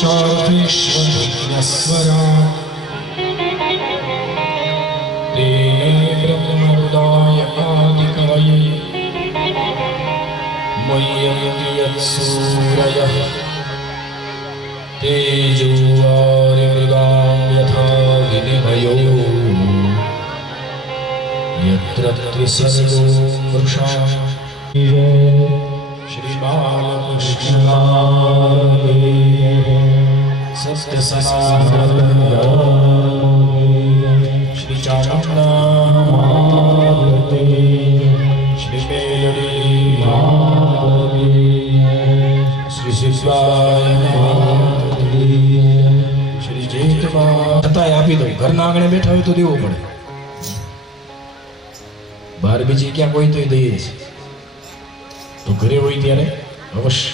पुरुषार्थेष्वरा ते ब्रह्मरुदाय आदिकवये मय्यन्ति यत्सूरयः तेजो वारिमृगां यथा विनिमयो यत्र त्रिसर्गो वृषा श्री बालकृष्ण सत्य सनातन श्री चामुंडा श्री मेलडी श्री शिवाय श्री जेठमा छतांय आपी दो घरना आंगणे बैठा हो तो देवो पड़े बार बीजी क्या कोई तो दઈએ છે तो घरे होई त्यारे अवश्य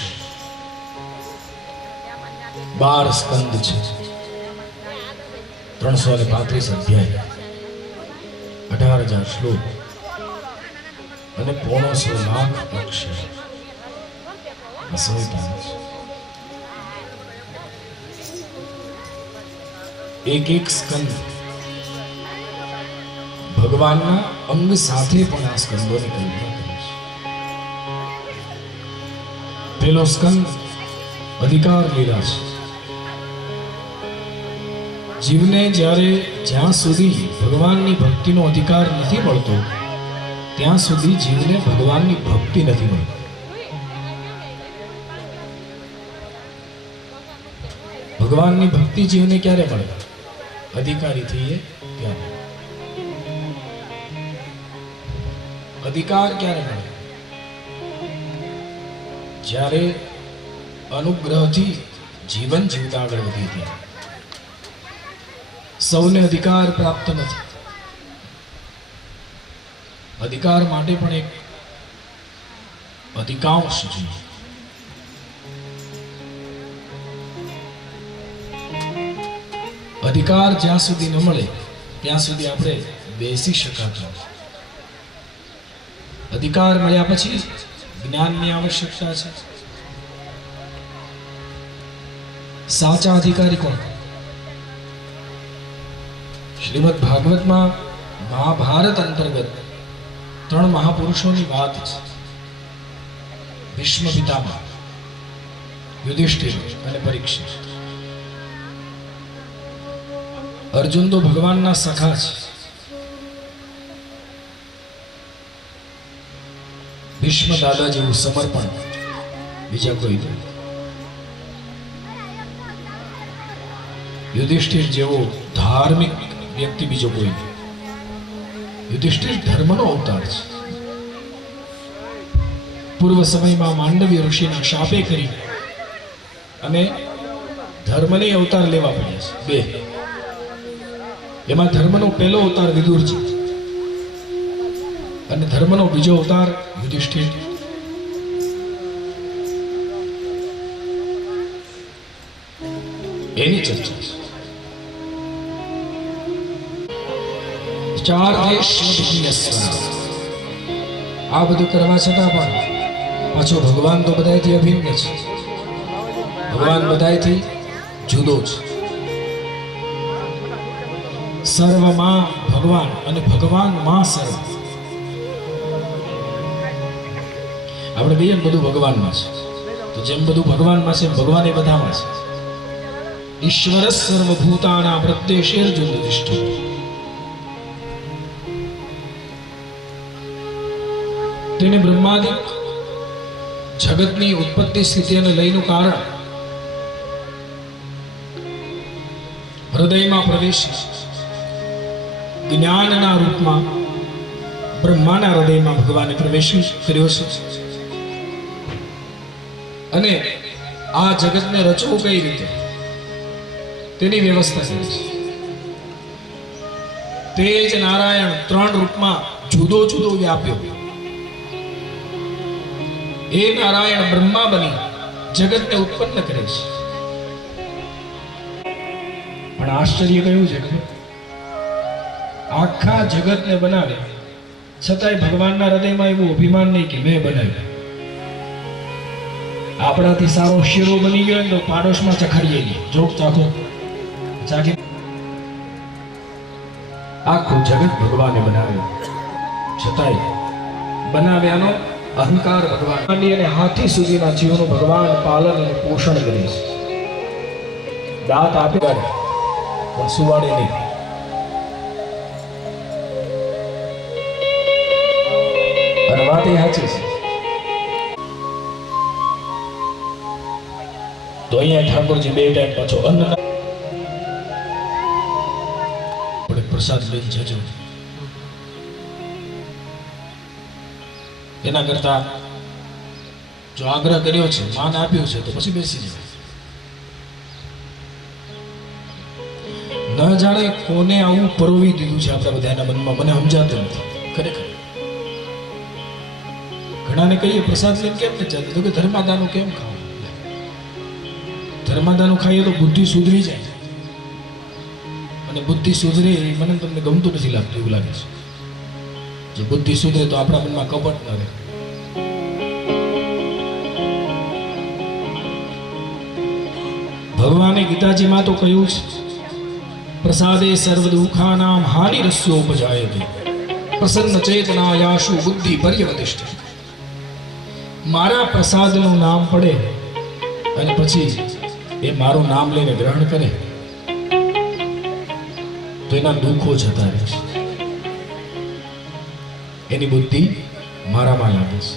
12 स्कंद છે 335 अध्याय 18,000 श्लोक અને 1.5 લાખ અક્ષર એક સ્કંદ ભગવાનના અંગ સાથે પણ આ સ્કંદોની કલ્પના કરી છે. પહેલો સ્કંદ અધિકાર લીલા છે. જીવને જ્યાં સુધી ભગવાનની ભક્તિનો અધિકાર નથી મળતો ત્યાં સુધી જીવને ભગવાનની ભક્તિ નથી મળતી. ભગવાનની ભક્તિ જીવને ક્યારે મળે? અધિકારી થઈએ ત્યારે. અધિકાર ક્યારે મળે? જ્યારે અનુગ્રહથી જીવન જીવતા આગળ વધી ત્યારે. સૌને અધિકાર પ્રાપ્ત નથી. અધિકાર માટે પણ એક અધિકાંશ જોઈએ. અધિકાર જ્યાં સુધી ન મળે ત્યાં સુધી આપણે બેસી શકાતા નથી. અધિકાર મળ્યા પછી જ્ઞાનની આવશ્યકતા છે. સાચા અધિકારી કોણ? શ્રીમદ ભાગવતમાં મહાભારત અંતર્ગત 3 મહાપુરુષોની વાત છે. ભીષ્મ પિતામહ, યુધિષ્ઠિર અને પરીક્ષિત. અર્જુન તો ભગવાનના સખા છે. ભીષ્મ દાદા જેવું સમર્પણ બીજા કોઈ નહીં. યુધિષ્ઠિર જેવો ધાર્મિક વ્યક્તિ બીજો કોઈ નહીં. યુધિષ્ઠિર ધર્મનો અવતાર છે. પૂર્વ સમયમાં માંડવ્ય ઋષિના શાપે કરી અને ધર્મને અવતાર લેવા પડ્યા છે 2. એમાં ધર્મનો પહેલો અવતાર વિદુર છે અને ધર્મનો બીજો અવતાર યુધિષ્ઠિર. એની ચર્ચા છે. 4 દેશ આ બધું કરવા છતાં પણ પાછો ભગવાન તો બધાયથી અભિન્ન છે. ભગવાન બધાયથી જુદો છે. સર્વમાં ભગવાન અને ભગવાનમાં સર્વ. આપણે કહીએ બધું ભગવાનમાં છે તો જેમ બધું ભગવાનમાં છે ભગવાન એ બધામાં છે. ઈશ્વર સર્વભૂતાનાં પ્રત્યેષેર્જુન તિષ્ઠતિ. તેને બ્રહ્માદિક જગતની ઉત્પત્તિ સ્થિતિ અને લયનું કારણ હૃદયમાં પ્રવેશી જ્ઞાનના રૂપમાં બ્રહ્માના હૃદયમાં ભગવાને પ્રવેશ કર્યો છે. અને આ જગતને રચવું કઈ રીતે તેની વ્યવસ્થા કરી છે. તે જ નારાયણ 3 રૂપમાં જુદો જુદો વ્યાપ્યો. એ નારાયણ બ્રહ્મા બની જગતને ઉત્પન્ન કરે છે. પણ આશ્ચર્ય કયું છે કે આખા જગતને બનાવે છતાંય ભગવાનના હૃદયમાં એવું અભિમાન નહીં કે મેં બનાવ્યું. આપણાથી સારો શીરો બની ગયો ને તો પાડોશમાં ચખાડીએ નહીં. જોક ચાખો ચાખી. આખું જગત ભગવાને બનાવ્યું, છતાંય બનાવ્યાનો અહંકાર ભગવાનની અને હાથી સુધીના જીવનું ભગવાન પાલન અને પોષણ કરે છે. દાંત આપે પણ સુવાડે નહીં. અને વાત એ સાચી છે. તો અહીંયા ઠાકોરજી બે ટાઈમ પાછો અન્ન પ્રસાદ લઈને જજો. એના કરતા જો આગ્રહ કર્યો છે, માન આપ્યું છે, તો પછી બેસી જાય. ન જાણે કોને આવું પરોવી દીધું છે આપણા બધાના મનમાં, મને સમજાતું નથી ખરેખર. ઘણાને કહીએ પ્રસાદ લઈને કેમ નથી જતું, તો કે ધર્માદાનું કેમ ખાવું? ધર્માદાનું ખાઈએ તો બુદ્ધિ સુધરી જાય, અને બુદ્ધિ સુધરે એ મને તમને ગમતું નથી લાગતું, એવું લાગે છે. જો બુદ્ધિ સુધરે તો આપણા મનમાં કપટ ન રહે. ભગવાને ગીતાજીમાં તો કહ્યું છે, પ્રસાદે સર્વ દુઃખાનામ હાનિ રસ્યો ઉપજાયતે પ્રસન્ન ચેતનાયાશુ બુદ્ધિ પર્યવતિષ્ઠ. મારા પ્રસાદનું નામ પડે અને પછી એ મારું નામ લઈને ગ્રહણ કરે તો એના દુઃખો જતા રહે છે. એની બુદ્ધિ મારામાં લાગે છે.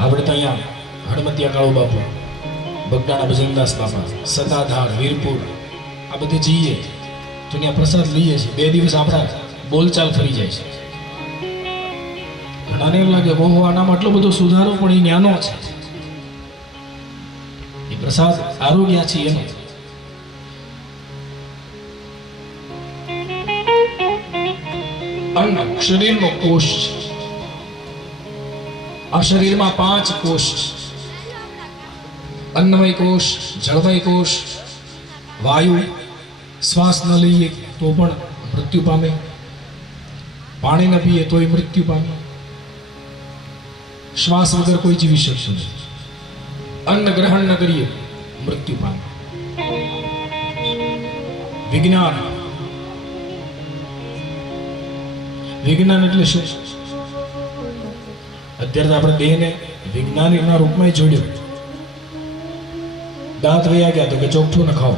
આપણે તો અહીંયા હણમતિયા કાળુ બાપુ, બગડાના ભજનદાસ બાપા, સતાધાર, વીરપુર આ બધે જઈએ તો ત્યાં પ્રસાદ લઈએ છીએ. 2 દિવસ આપણા બોલચાલ ફરી જાય છે. ઘણાને એમ લાગે બહુ આનામાં આટલો બધો સુધારો, પણ એ જ્ઞાનો છે. એ પ્રસાદ આરોગ્ય છે એનો. અન્ન શરીરનો કોષ છે. આ શરીરમાં 5 કોષ છે. अन्नमय कोश, जलमय कोश, वायु श्वास न लईए तो पण मृत्यु पामे, पाणी न पीए तो मृत्यु पामे, श्वास वगर कोई जीवी शकते नहीं, अन्न ग्रहण न करिए मृत्यु पामे. विज्ञान, विज्ञान એટલે શું? અત્યારે આપણે દેહને વિજ્ઞાનીના રૂપમાં જોડ્યો. દાંત વયા ગયા તો કે ચોખ્ઠું ન ખાઓ,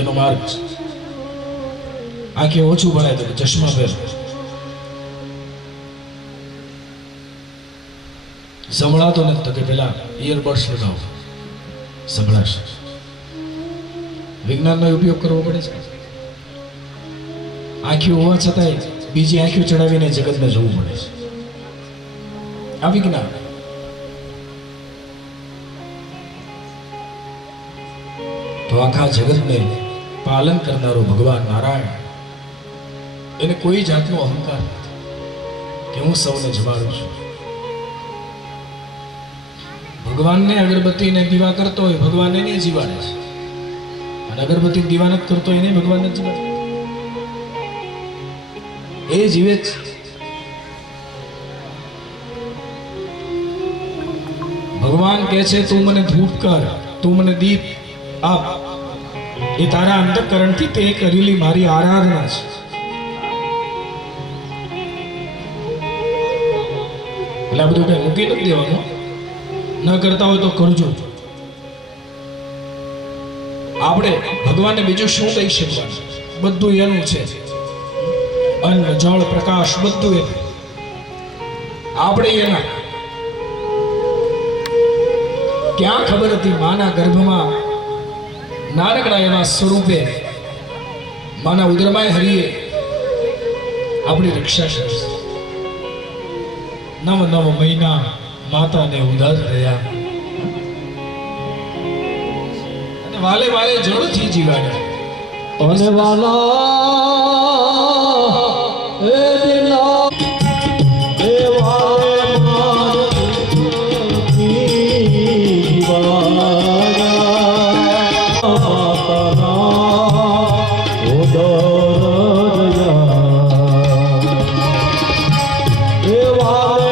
એનો માર્ગ છે. આંખે ઓછું ભણાય તો કે ચશ્મા પહેરો. સંભળાતો નથી તો કે પેલા ઇયરબડ્સ લગાવો, સંભળાશે. વિજ્ઞાનનો ઉપયોગ કરવો પડે છે. આંખીઓ હોવા છતાંય બીજી આંખીઓ ચડાવીને જગતને જોવું પડે છે. આ વિજ્ઞાન. તો આખા જગતને પાલન કરનારો ભગવાન નારાયણ, એને કોઈ જાતનો અહંકાર નથી કે હું સૌને જમાડું છું. ભગવાનને અગરબત્તીને દીવા કરતો હોય, ભગવાન એને જીવાડે છે. અને અગરબત્તી દીવા નથી કરતો એને ભગવાન નથી જીવાડે. એ જીવે જ. ભગવાન કહે છે તું મને ધૂપ કર, તું મને દીપ આપ. એ તારા અંતઃકરણથી તે કરેલી મારી આરાધના છે. એટલે આ બધું કઈ મૂકી નથી દેવાનું. ન કરતા હોય તો કરજો. આપણે ભગવાનને બીજું શું કહી શકવાનું? બધું એનું છે. અન્ન, જળ, પ્રકાશ બધું એનું. આપણે એના. ક્યાં ખબર હતી માના ગર્ભમાં નાનકડા એવા સ્વરૂપે માના ઉદરમાય હરિએ આપણી રક્ષા કરી. 9 મહિના માતાને ઉદાર રહ્યા અને વાલે વાલે જળથી જીવાડ્યા. અને વાલા એ દિલા એ વાલે એ વા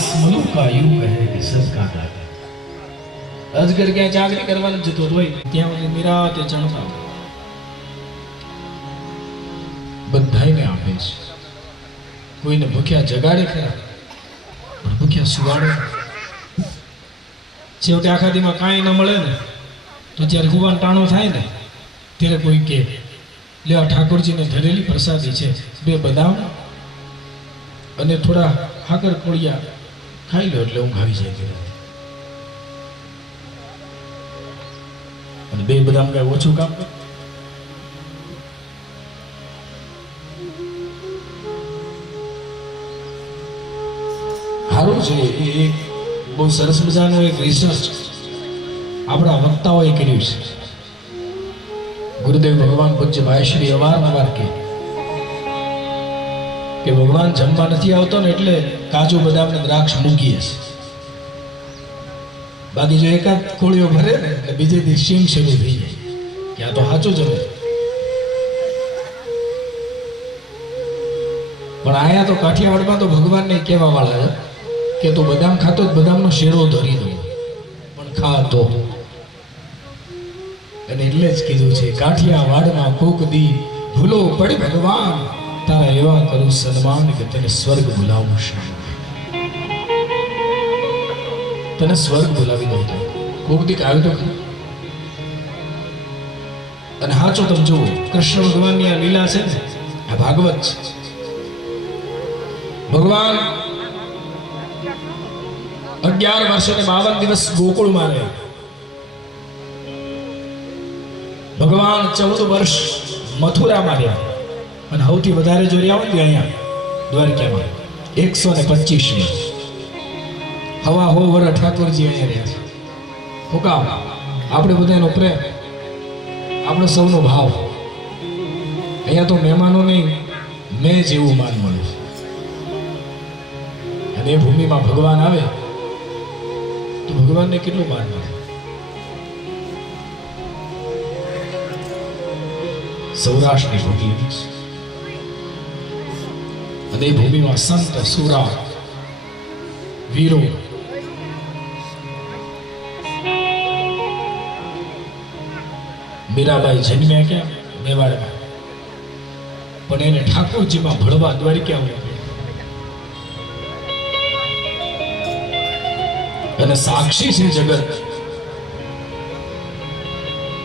दास मनु का यूं कहे कि सबका दाता। अजगर क्या जागरी करवाने जतो रोय ત્યાં નિરાતે ચણતા બધાયને આપે છે, કોઈને ભૂખ્યા જગાડે ખરા પણ ભૂખ્યા સુવાડે। છેવટે આખા દીમાં કાંઈ ન મળે ને તો જ્યારે હુવાન ટાણો થાય ને ત્યારે કોઈ કે લે આ ઠાકોરજીને ધરેલી પ્રસાદી છે, 2 બદામ અને થોડા હાકર કોળિયા ખાઈ લો એટલે ઊંઘ આવી જાય ઘરે। અને 2 બદામ કઈ ઓછું કામ કરે? સારું છે એ એક બહુ સરસ મજાનું એક રિસર્ચ આપણા વક્તાઓએ કર્યું છે। ગુરુદેવ ભગવાન પૂજ્ય ભાઈશ્રી અવારનવાર કે ભગવાન જમવા નથી આવતો ને એટલે કાજુ બદામ ને દ્રાક્ષ મૂકીએ છે, બાકી જો એકાદ કોળીઓ ભરે ને એટલે બીજે દિવસ સીમ શરૂ થઈ જાય કે આ તો સાચું જમે। પણ આયા તો કાઠિયાવાડમાં તો ભગવાનને કહેવા વાળા છે કે તું બદામ ખાતો જ બદામનો શેરો ધરી દો પણ ખાતો। અને એટલે જ કીધું છે કાઠિયાવાડમાં કોક દી ભૂલો પડે ભગવાન તારા એવા કરું સન્માન કે તને સ્વર્ગ ભૂલાવું છે, તને સ્વર્ગ ભૂલાવી દઉં તો કોક દી આવ્યું તો ખરું। અને હાચો તમે જુઓ કૃષ્ણ ભગવાનની આ લીલા છે ને આ ભાગવત છે। ભગવાન 11 વર્ષ અને 52 દિવસ ગોકુળમાં રહ્યા, ભગવાન 14 વર્ષ મથુરામાં રહ્યા અને સૌથી વધારે જો રહ્યા હોય અહીંયા દ્વારકામાં 125 હવા હો વર ઠાકોરજી અહીંયા રહ્યા છે। હું કામ આપણે બધાનો પ્રેમ, આપણો સૌનો ભાવ, અહીંયા તો મહેમાનો નહીં મેં જેવું માન મળ્યું અને એ ભૂમિમાં ભગવાન આવે તો ભગવાનને કેટલું માન મળે। સૌરાષ્ટ્રની ભૂમિ અને એ ભૂમિમાં સંત સુરા વીરો મીરાબાઈ જન્મ્યા ક્યાં? મેવાડમાં, પણ એને ઠાકોરજીમાં ભળવા દ્વારિકા આવ્યા અને સાક્ષી છે જગત।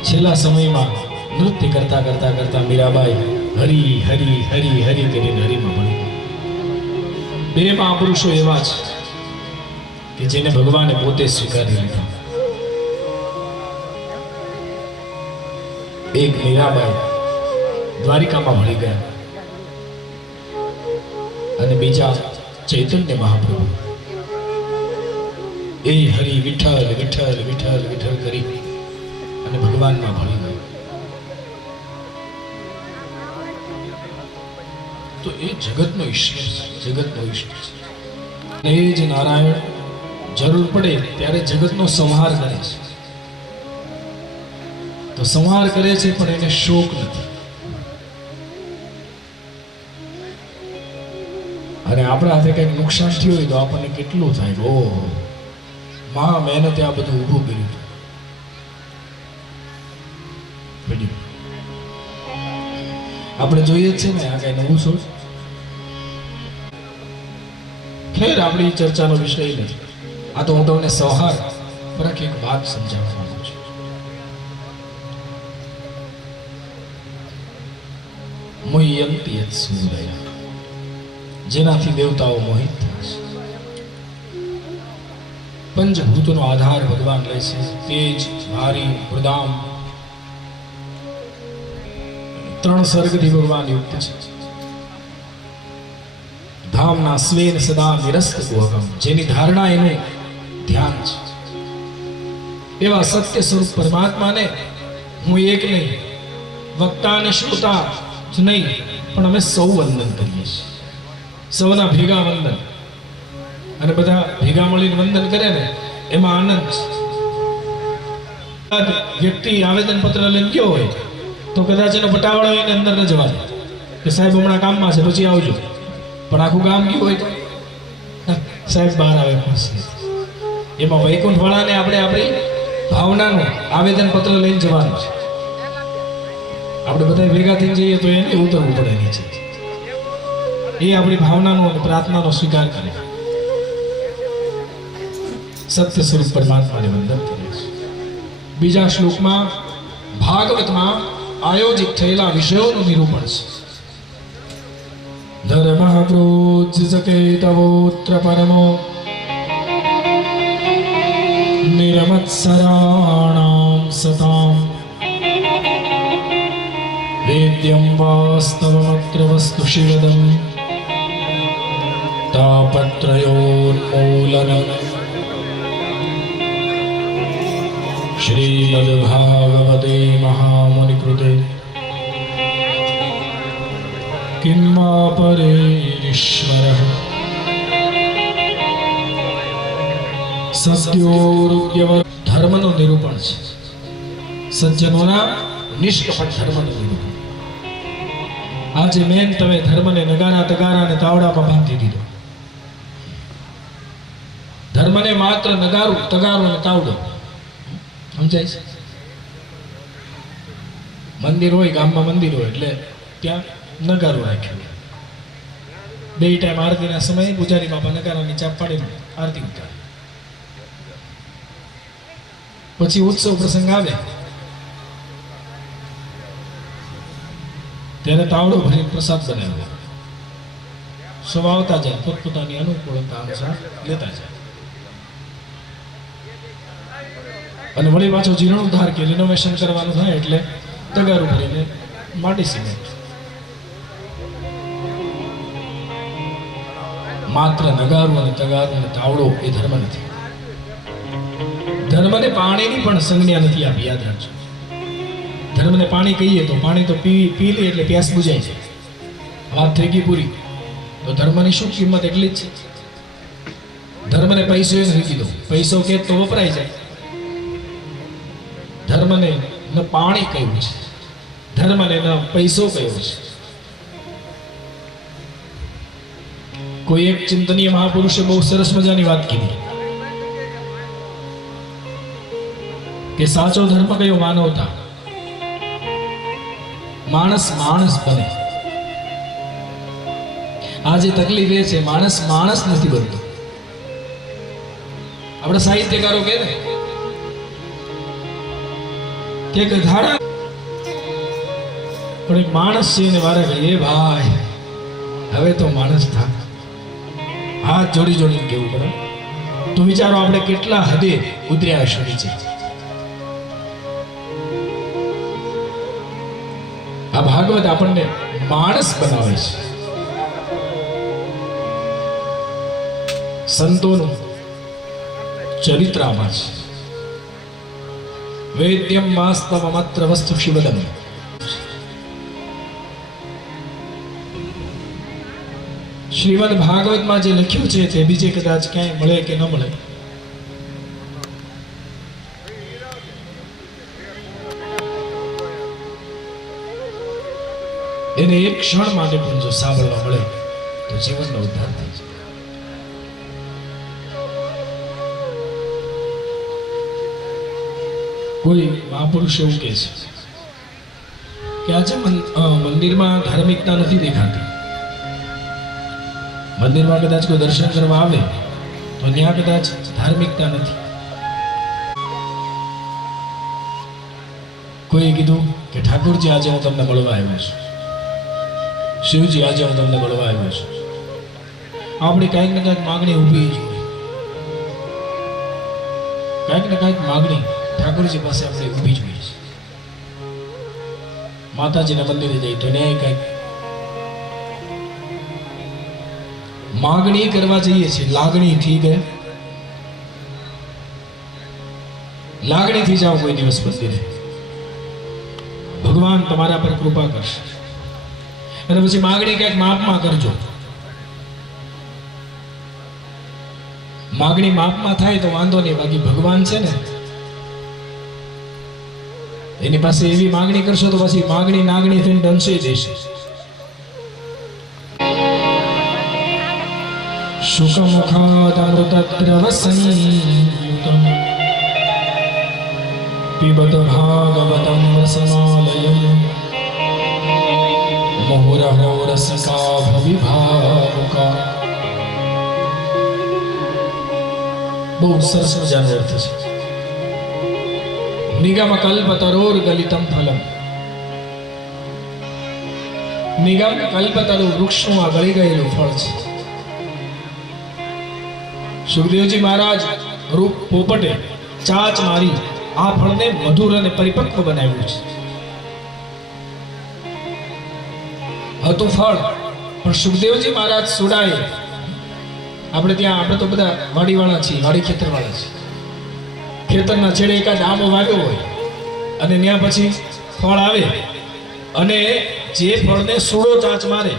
છેલ્લા સમયમાં નૃત્ય કરતા કરતા કરતા મીરાબાઈ હરી હરી હરી હરી કરીને હરીમાં ભળી ગઈ। 2 મહાપુરુષો એવા છે કે જેને ભગવાને પોતે સ્વીકારી લીધા। એક મીરાબાઈ દ્વારિકામાં ભળી ગયા અને બીજા ચૈતન્ય મહાપ્રભુ એ હરી વિઠ્ઠલ વિઠ્ઠલ વિઠ્ઠલ વિઠ્ઠલ કરી અને ભગવાનમાં ભળી ગયા। તો એ જગતનો ઈશ્વર, જગતનો ઈશ્વર છે। એ જ નારાયણ જરૂર પડે ત્યારે જગતનો સંહાર કરે છે, તો સંહાર કરે છે પણ એને શોક નથી। અને આપણા હાથે કંઈક નુકસાન થયું હોય તો આપણને કેટલું થાય, ઓહો મહા મહેનતે આ બધું ઊભું કર્યું હતું। આપણે જોઈએ જ છે ને આ કઈ નવું સોચ। ખેર આપણી ચર્ચાનો વિષય નથી, આ તો હું તમને સૌહાર ફરક એક વાત સમજાવવા માંગુ છું। મોહયંતી યત સૂરય, જેનાથી દેવતાઓ મોહિત થાય છે। પંચભૂતનો આધાર ભગવાન લે છે, તેજ, ભારી, વૃદામ, 3 સર્ગથી ભગવાન યુક્ત છે। ધામના સ્વેન સદા નિરસ્ત ગોહમ, જેની ધારણા એનું ધ્યાન છે। એવા સત્ય સ્વરૂપ પરમાત્માને હું એક નહીં, વક્તા અને શ્રોતા જ નહીં પણ અમે સૌ વંદન કરીએ છીએ। સૌના ભેગા વંદન, અને બધા ભેગા મળીને વંદન કરે ને એમાં આનંદ છે। વ્યક્તિ આવેદન પત્ર લઈને ગયો હોય તો કદાચ એનો પટાવાળો એને અંદર ન જવા દે કે સાહેબ હમણાં કામમાં છે પછી આવજો, પણ આખું ગામ ગયું હોય તો સાહેબ બહાર આવે ખુશી એમાં વૈકુંઠ વાળાને આપણે આપણી ભાવનાનું આવેદન પત્ર લઈને જવાનું છે. આપણે બધા ભેગા થઈને જઈએ તો એને ઉતરવું પડે નીચે. એ આપણી ભાવનાનો અને પ્રાર્થનાનો સ્વીકાર કરે. સત્ય સ્વરૂપ પરમાત્માને વંદન કરે છે. બીજા શ્લોકમાં ભાગવતમાં આયોજિત થયેલા વિષયોનું નિરૂપણ છે. ધર્મ પ્રોજ્જકેતવોત્ર પરમો નિરમત્સરાણામ સતામ વેદ્યમ વાસ્તવમત્ર વસ્તુ શિવદમ તાપત્રયોન્મૂલનમ શ્રીમદ્ભાગવતે મહામુનિકૃતે કિં વા પરેરીશ્વરઃ સત્યોરુગ્યવર ધર્મનું નિરૂપણ છે. સજ્જનોના નિષ્કપટ ધર્મનું નિરૂપણ. આજે મેન તમે ધર્મને નગારા તગારા અને તાવડામાં બાંધી દીધો. ધર્મને માત્ર નગારું તગારું અને તાવડો સમજાય છે. મંદિર હોય, ગામમાં મંદિર હોય એટલે ત્યાં નગારું રાખ્યું. બે ટાઈમ આરતીના સમયે પૂજારી બાપા નગારાની ચાપ પાડીને આરતી ઉતારે. પછી ઉત્સવ પ્રસંગ આવે ત્યારે તાવડો ભરીને પ્રસાદ બનાવ્યો. સૌ આવતા જાય, પોતપોતાની અનુકૂળતા અનુસાર લેતા જાય. અને વળી પાછો જીર્ણોદ્ધાર કે રિનોવેશન કરવાનું થાય એટલે તગારું ભરીને માટી સિમેન્ટ. માત્ર નગારું અને તગારું અને તાવડો એ ધર્મ નથી. ધર્મને પાણીની પણ સંજ્ઞા નથી આપી, યાદ રાખજો. ધર્મને પાણી કહીએ તો પાણી તો પી લે એટલે પ્યાસ બુજાય છે. વાત થઈ ગઈ પૂરી. તો ધર્મની શું કિંમત એટલી જ છે. ધર્મને પૈસો એ નથી કીધો, પૈસો કે તો વપરાય જાય. ધર્મને ન પાણી કહ્યું છે, ધર્મને ન પૈસો કહ્યો છે. કોઈ એક ચિંતનીય મહાપુરુષે બહુ સરસ મજાની વાત કીધી કે સાચો ધર્મ કયો? માનવતા. માણસ માણસ બને. આજે તકલીફ એ છે માણસ માણસ નથી બનતો. આપણે સાહિત્યકારો કહે ને કે ગધાડા પણ એક માણસ છે એને વારે એ ભાઈ હવે તો માણસ થા. હાથ જોડી જોડીને કેવું પડે. તો વિચારો આપણે કેટલા હદે ઉતર્યા હશું નીચે. આ ભાગવત આપણને માણસ બનાવે છે. સંતોનું ચરિત્ર આમાં છે. વેદ્યમ વાસ્તવમત્ર વસ્તુ શિવદમ. શ્રીમદ ભાગવતમાં જે લખ્યું છે તે બીજે કદાચ ક્યાંય મળે કે ન મળે. એને એક ક્ષણ માટે પણ જો સાંભળવા મળે તો જીવનનો ઉદ્ધાર થાય છે. કોઈ મહાપુરુષ એવું કહે છે કે આજે મંદિરમાં ધાર્મિકતા નથી દેખાતી. મંદિરમાં કદાચ કોઈ દર્શન કરવા આવે તો ત્યાં કદાચ ધાર્મિકતા નથી. કોઈએ કીધું કે ઠાકોરજી આજે હું તમને મળવા આવ્યો છું, શિવજી આજે હું તમને મળવા આવ્યો છું. આપણી કાંઈક ને કાંઈક માગણી ઊભી જ હોય. કાંઈક ને કાંઈક માગણી ઠાકોરજી પાસે આપણે ઊભી જ હોય છે. માતાજીના મંદિરે જઈ તો ન્યાય કંઈક માગણી કરવા જઈએ છીએ. લાગણીથી ગયા, લાગણીથી જાઓ કોઈ દિવસ મંદિરે, ભગવાન તમારા પર કૃપા કરશે. અને પછી માગણી ક્યાંક માપમાં કરજો. માગણી માપમાં થાય તો વાંધો નહીં, બાકી ભગવાન છે ને એની પાસે એવી માગણી કરશો તો પછી માગણી નાગણી થઈને દંશે જશે. शुकमुखादमृतद्रवसंयुतं पिबत भागवतं रसमालयं मुहुरहो रसिका भविभावुका। બહુ સરસ મજાનો અર્થ છે. નિગમ કલ્પતરોર ગલિતમ ફલમ. નિગમ કલ્પતરુ વૃક્ષનું આ ગળી ગયેલું ફળ છે. સુખદેવજી મહારાજ રૂપ પોપટે ચાચ મારી આ ફળને મધુર અને પરિપક્વ બનાવ્યું છે. હતું ફળ પણ સુખદેવજી મહારાજ સુડાએ આપણે તો બધા વાડીવાળા છીએ, વાડી ખેતરવાળા છીએ. ખેતરના છેડે એકાદ આંબો વાવ્યો હોય અને ત્યાં પછી ફળ આવે અને જે ફળને સૂડો ચાંચ મારે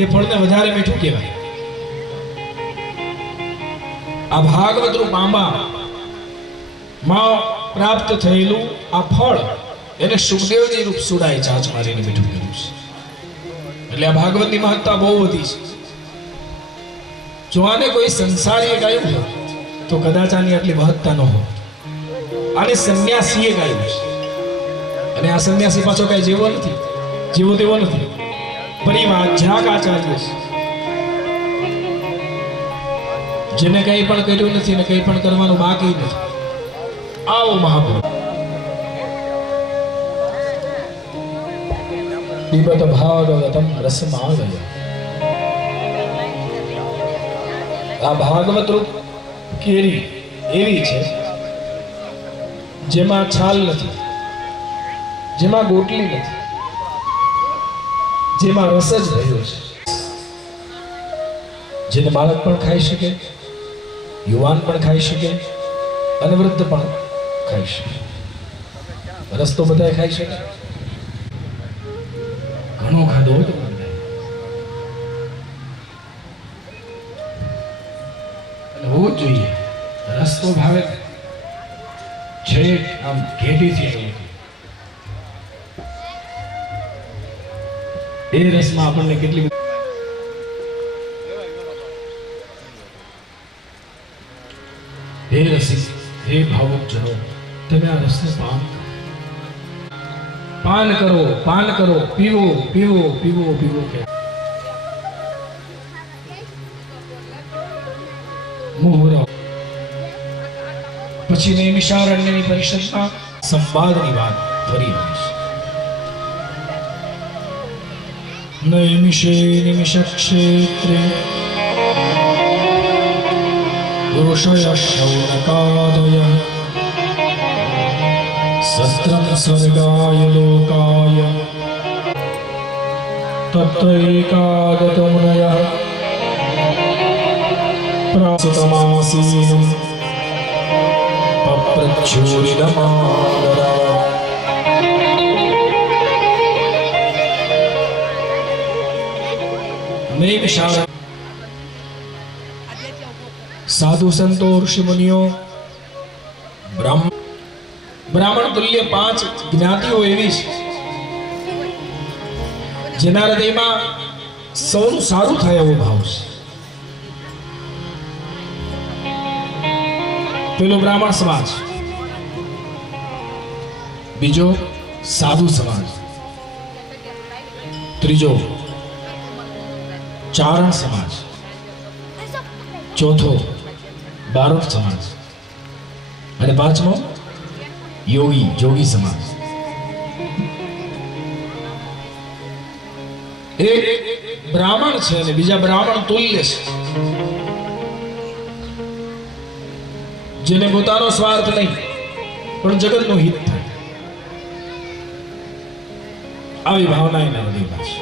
એ ફળને વધારે મીઠું કહેવાય. આ ભાગવત રૂપ આંબામાં પ્રાપ્ત થયેલું આ ફળ એને સુખદેવજી રૂપ સુડાએ ચાંચ મારીને મીઠું કર્યું છે. એટલે આ ભાગવતની મહત્તા બહુ વધી છે. જો આને કોઈ સંસારીએ ગાયું હોય તો કદાચ આની આટલી મહત્તા ન હોય. આને સંન્યાસીએ ગાયું છે અને આ સંન્યાસી પાછો કઈ જેવો નથી, જેવો તેવો નથી, પણ એ વાજ્યાક આચાર્ય છે જેને કંઈ પણ કર્યું નથી ને કંઈ પણ કરવાનું બાકી નથી. આવો મહાપુરુષ પીબત ભાગવતમ રસમાલય. આ ભાગવત રૂપ કેરી એવી છે જેમાં છાલ નથી, જેમાં ગોટલી નથી, જેમાં રસ જ રહ્યો છે. જેને બાળક પણ ખાઈ શકે, યુવાન પણ ખાઈ શકે અને વૃદ્ધ પણ ખાઈ શકે. રસ તો બધા ખાઈ શકે. ઘણો ખાધો તો હોવો જ જોઈએ. રસ તો ભાવે છે આમ ઘેટીથી. એ રસમાં આપણને કેટલી હે રસિક, હે ભાવુક જનો, તમે આ રસને પાન કરો, પાન કરો, પીવો પીવો પીવો પીવો કે મુહુરો. પછી નૈમિષારણ્યની પરિષદમાં સંવાદની વાત ફરી આવી છે. નૈમિષે નિમિષક્ષેત્રે ઋષય શૌનકાદય સત્રમ સ્વર્ગાય લોકાય તત્રૈકાગતો મુનયઃ પ્રાસુતમાસીનં પપ્રચ્છુરિદમાદરા. નૈમિષારણ્ય સાધુ સંતો ઋષિ મુનિઓ બ્રાહ્મણ તુલ્ય 5 જ્ઞાતિઓ એવી છે જેના હૃદયમાં સૌનું સારું થાય એવો ભાવ છે. પેલો બ્રાહ્મણ સમાજ, બીજો સાધુ સમાજ, ત્રીજો ચારણ સમાજ, ચોથો બારોટ સમાજ અને પાંચમો જોગી સમાજ. એક બ્રાહ્મણ છે અને બીજા બ્રાહ્મણ તુલ્ય છે, જેને પોતાનો સ્વાર્થ નહીં પણ જગતનું હિત થાય આવી ભાવના એના હૃદયમાં છે.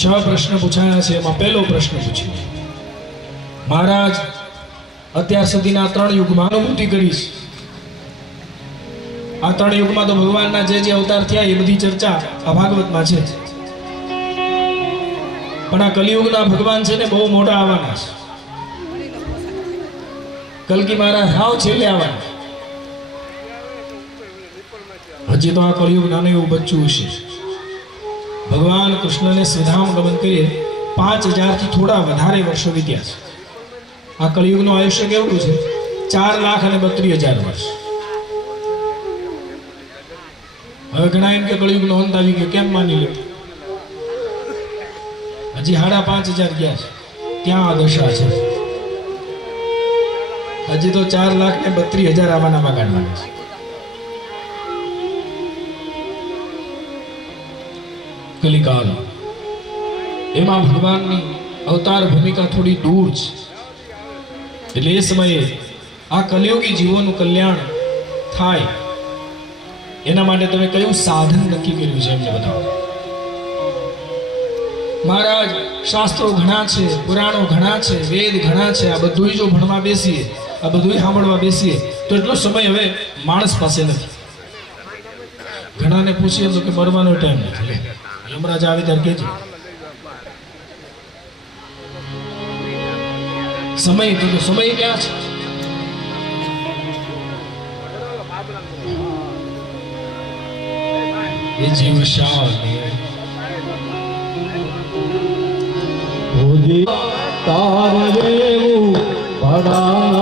6 પ્રશ્ન પૂછાયા છે. એમાં પહેલો પ્રશ્ન પૂછ્યો, મહારાજ અત્યાર સુધીના 3 યુગમાં અનુભૂતિ કરી છે. આ 3 યુગમાં તો ભગવાનના જે અવતાર થયા એ બધી ચર્ચા આ ભાગવતમાં છે. પણ આ કલિયુગના ભગવાન છે ને બહુ મોટા આવવાના છે. કલ્કી મહારાજ હાવ છેલ્લે આવવાના. હજી તો આ કલિયુગ નાનું એવું બચ્ચું છે. ભગવાન કૃષ્ણને સ્વધામ ગમન કરીએ 5000 થી થોડા વધારે વર્ષો વીત્યા છે. આ કળિયુગનું આયુષ્ય કેવડું છે? 4,32,000 વર્ષ. હવે ઘણા એમ કે કળિયુગનો અંત આવી ગયો, કેમ માની લે? હજી 5,500 ગયા છે, ત્યાં આ દશા છે. હજી તો 4,32,000 આવવાના કાઢવાના છે. કલિકાલ એમાં ભગવાનની અવતાર ભૂમિકા થોડી દૂર છે. એટલે એ સમયે આ કલિયુગી જીવોનું કલ્યાણ થાય એના માટે તમે કયું સાધન નક્કી કર્યું છે એમને બતાવો. મહારાજ, શાસ્ત્રો ઘણા છે, પુરાણો ઘણા છે, વેદ ઘણા છે. આ બધું જો ભણવા બેસીએ, આ બધું સાંભળવા બેસીએ તો એટલો સમય હવે માણસ પાસે નથી. ઘણાને પૂછીએ તો કે મરવાનો ટાઈમ નથી. યમરાજ આવે ત્યારે કહેજો સમય, તો સમય ક્યાં છે? એ જીવ તાર દેવું પડામ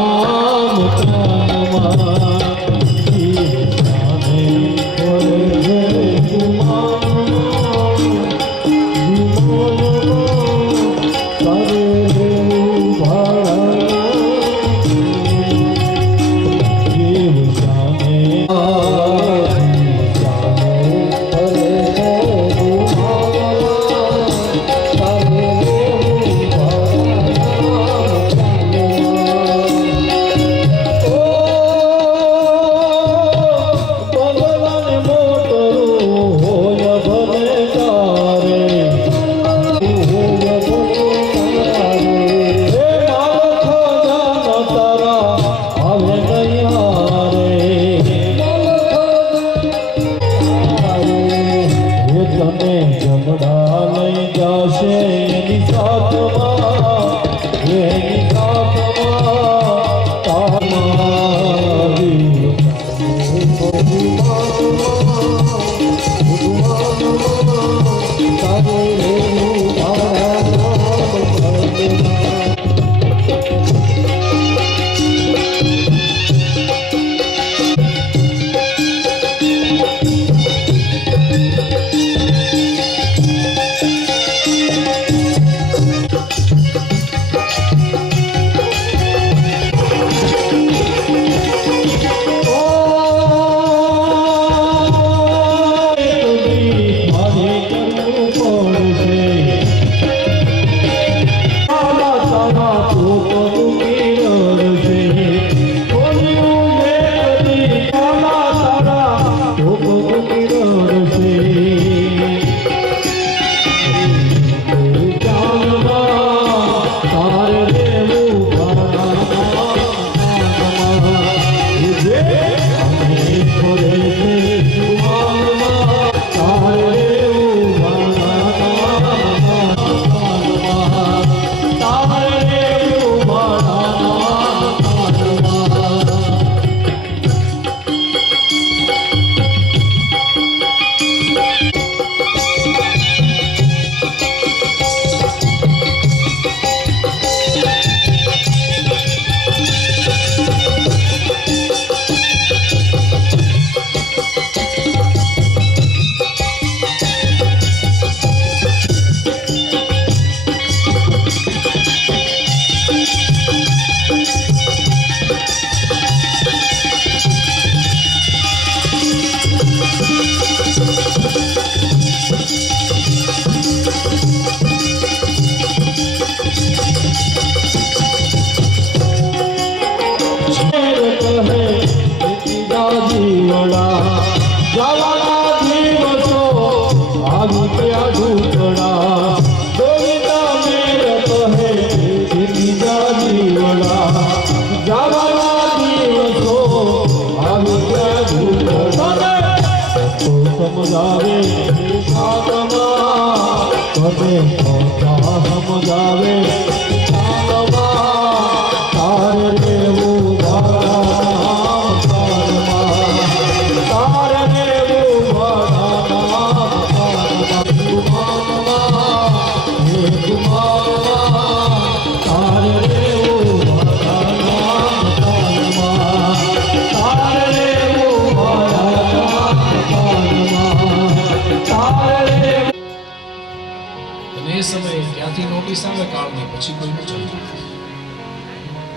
દિશામાં કાળ નહીં, પછી કોઈનું ચાલતું નથી.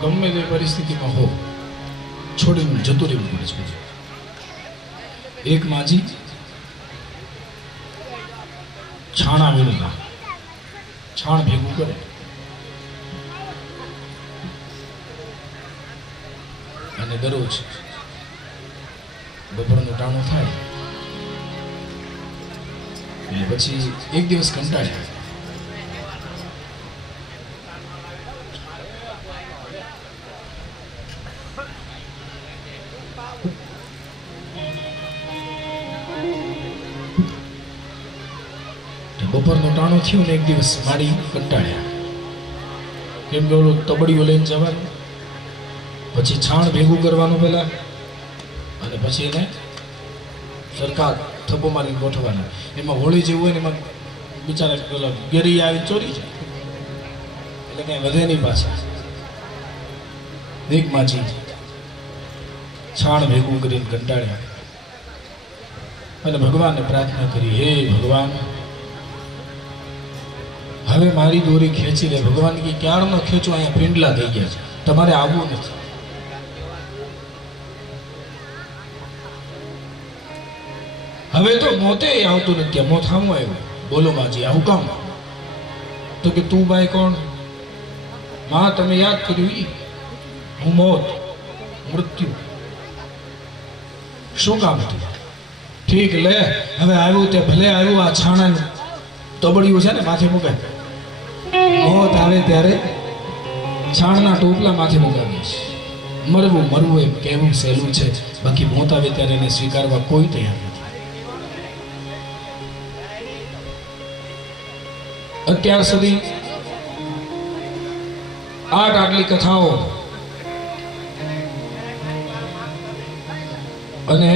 ગમે તે પરિસ્થિતિમાં હો, છોડીને જતું રહેવું પડે છે. એક માજી છાણ આવેલું ના, છાણ ભેગું કરે અને દરરોજ બપોરનું ટાણું થાય એટલે પછી એક દિવસ કંટાળ્યા. બપોરનું ટાણું થયું ને એક દિવસ મારી કંટાળ્યા, કેમ કે ઓલું તબડીઓ લઈને જવાનું, પછી છાણ ભેગું કરવાનું પહેલા, અને પછી એને સરકાર થપ્પો મારીને ગોઠવવાના. એમાં હોળી જેવું હોય ને એમાં બિચારા પેલા ગેરી આવી ચોરી જાય એટલે કઈ વધે નહીં પાછા. એક માજી છાણ ભેગું કરીને કંટાળ્યા અને ભગવાનને પ્રાર્થના કરી, હે ભગવાન, હવે મારી દોરી ખેંચી લે. ભગવાન કે ક્યારનો ખેંચો, અહીંયા પિંડલા થઈ ગયા છે, તમારે આવવું નથી. હવે તો મોતે આવતું નથી, મોત સામું આવ્યું. બોલો માજી, આવું કામ? તો કે તું ભાઈ કોણ? માં તમે યાદ કર્યું ઈ, હું મોત, મૃત્યુ. શું કામ હતું? ઠીક લે, હવે આવ્યું તે ભલે આવ્યું. આ છાણાનું તબડિયું છે ને માથે મૂકે, મોત આવે ત્યારે છાણના ટોપલા માથે મુકાવીએ છે. મરવું મરવું એમ કહેવું સહેલું છે, બાકી મોત આવે ત્યારે એને સ્વીકારવા કોઈ તૈયાર નથી. અત્યાર સુધી આટલી કથાઓ અને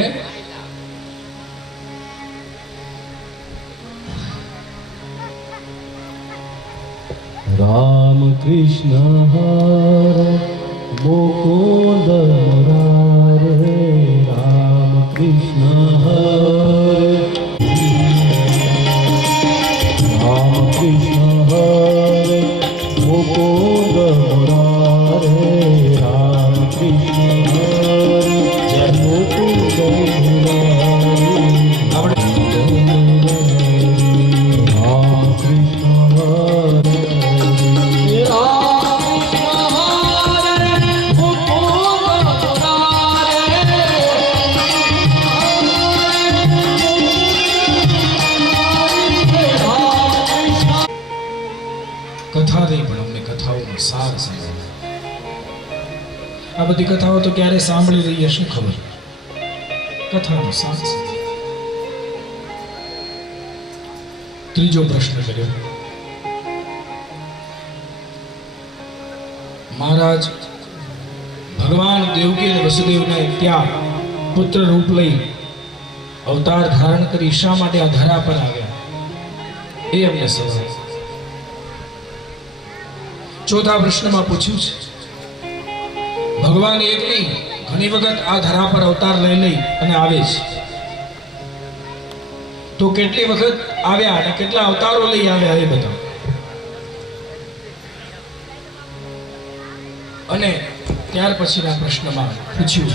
राम कृष्ण हरे मुकुंद मुरारे, राम कृष्ण हरे, राम कृष्ण हरे मुकुंद मुरारे, राम कृष्ण हरे जय मुकुंद કથા નહીં, પણ અમને કથાઓનો સાર સમજાવે. આ બધી કથાઓ તો ક્યારે સાંભળી રહીએ શું ખબર, કથાનો સાર સમજાવે. ત્રીજો પ્રશ્ન કર્યો, મહારાજ ભગવાન દેવકી અને વસુદેવને ત્યાં પુત્ર રૂપ લઈ અવતાર ધારણ કરી શા માટે આ ધરા પર આવ્યા, એ અમને સમજાવે. ચોથા પ્રશ્નમાં પૂછ્યું છે, ભગવાન એક નહીં ઘણી વખત આ ધરા પર અવતાર લઈ અને આવે છે, તો કેટલી વખત આવ્યા અને કેટલા અવતારો લઈ આવ્યા એ બતાવો. અને ત્યાર પછીના પ્રશ્નમાં પૂછ્યું,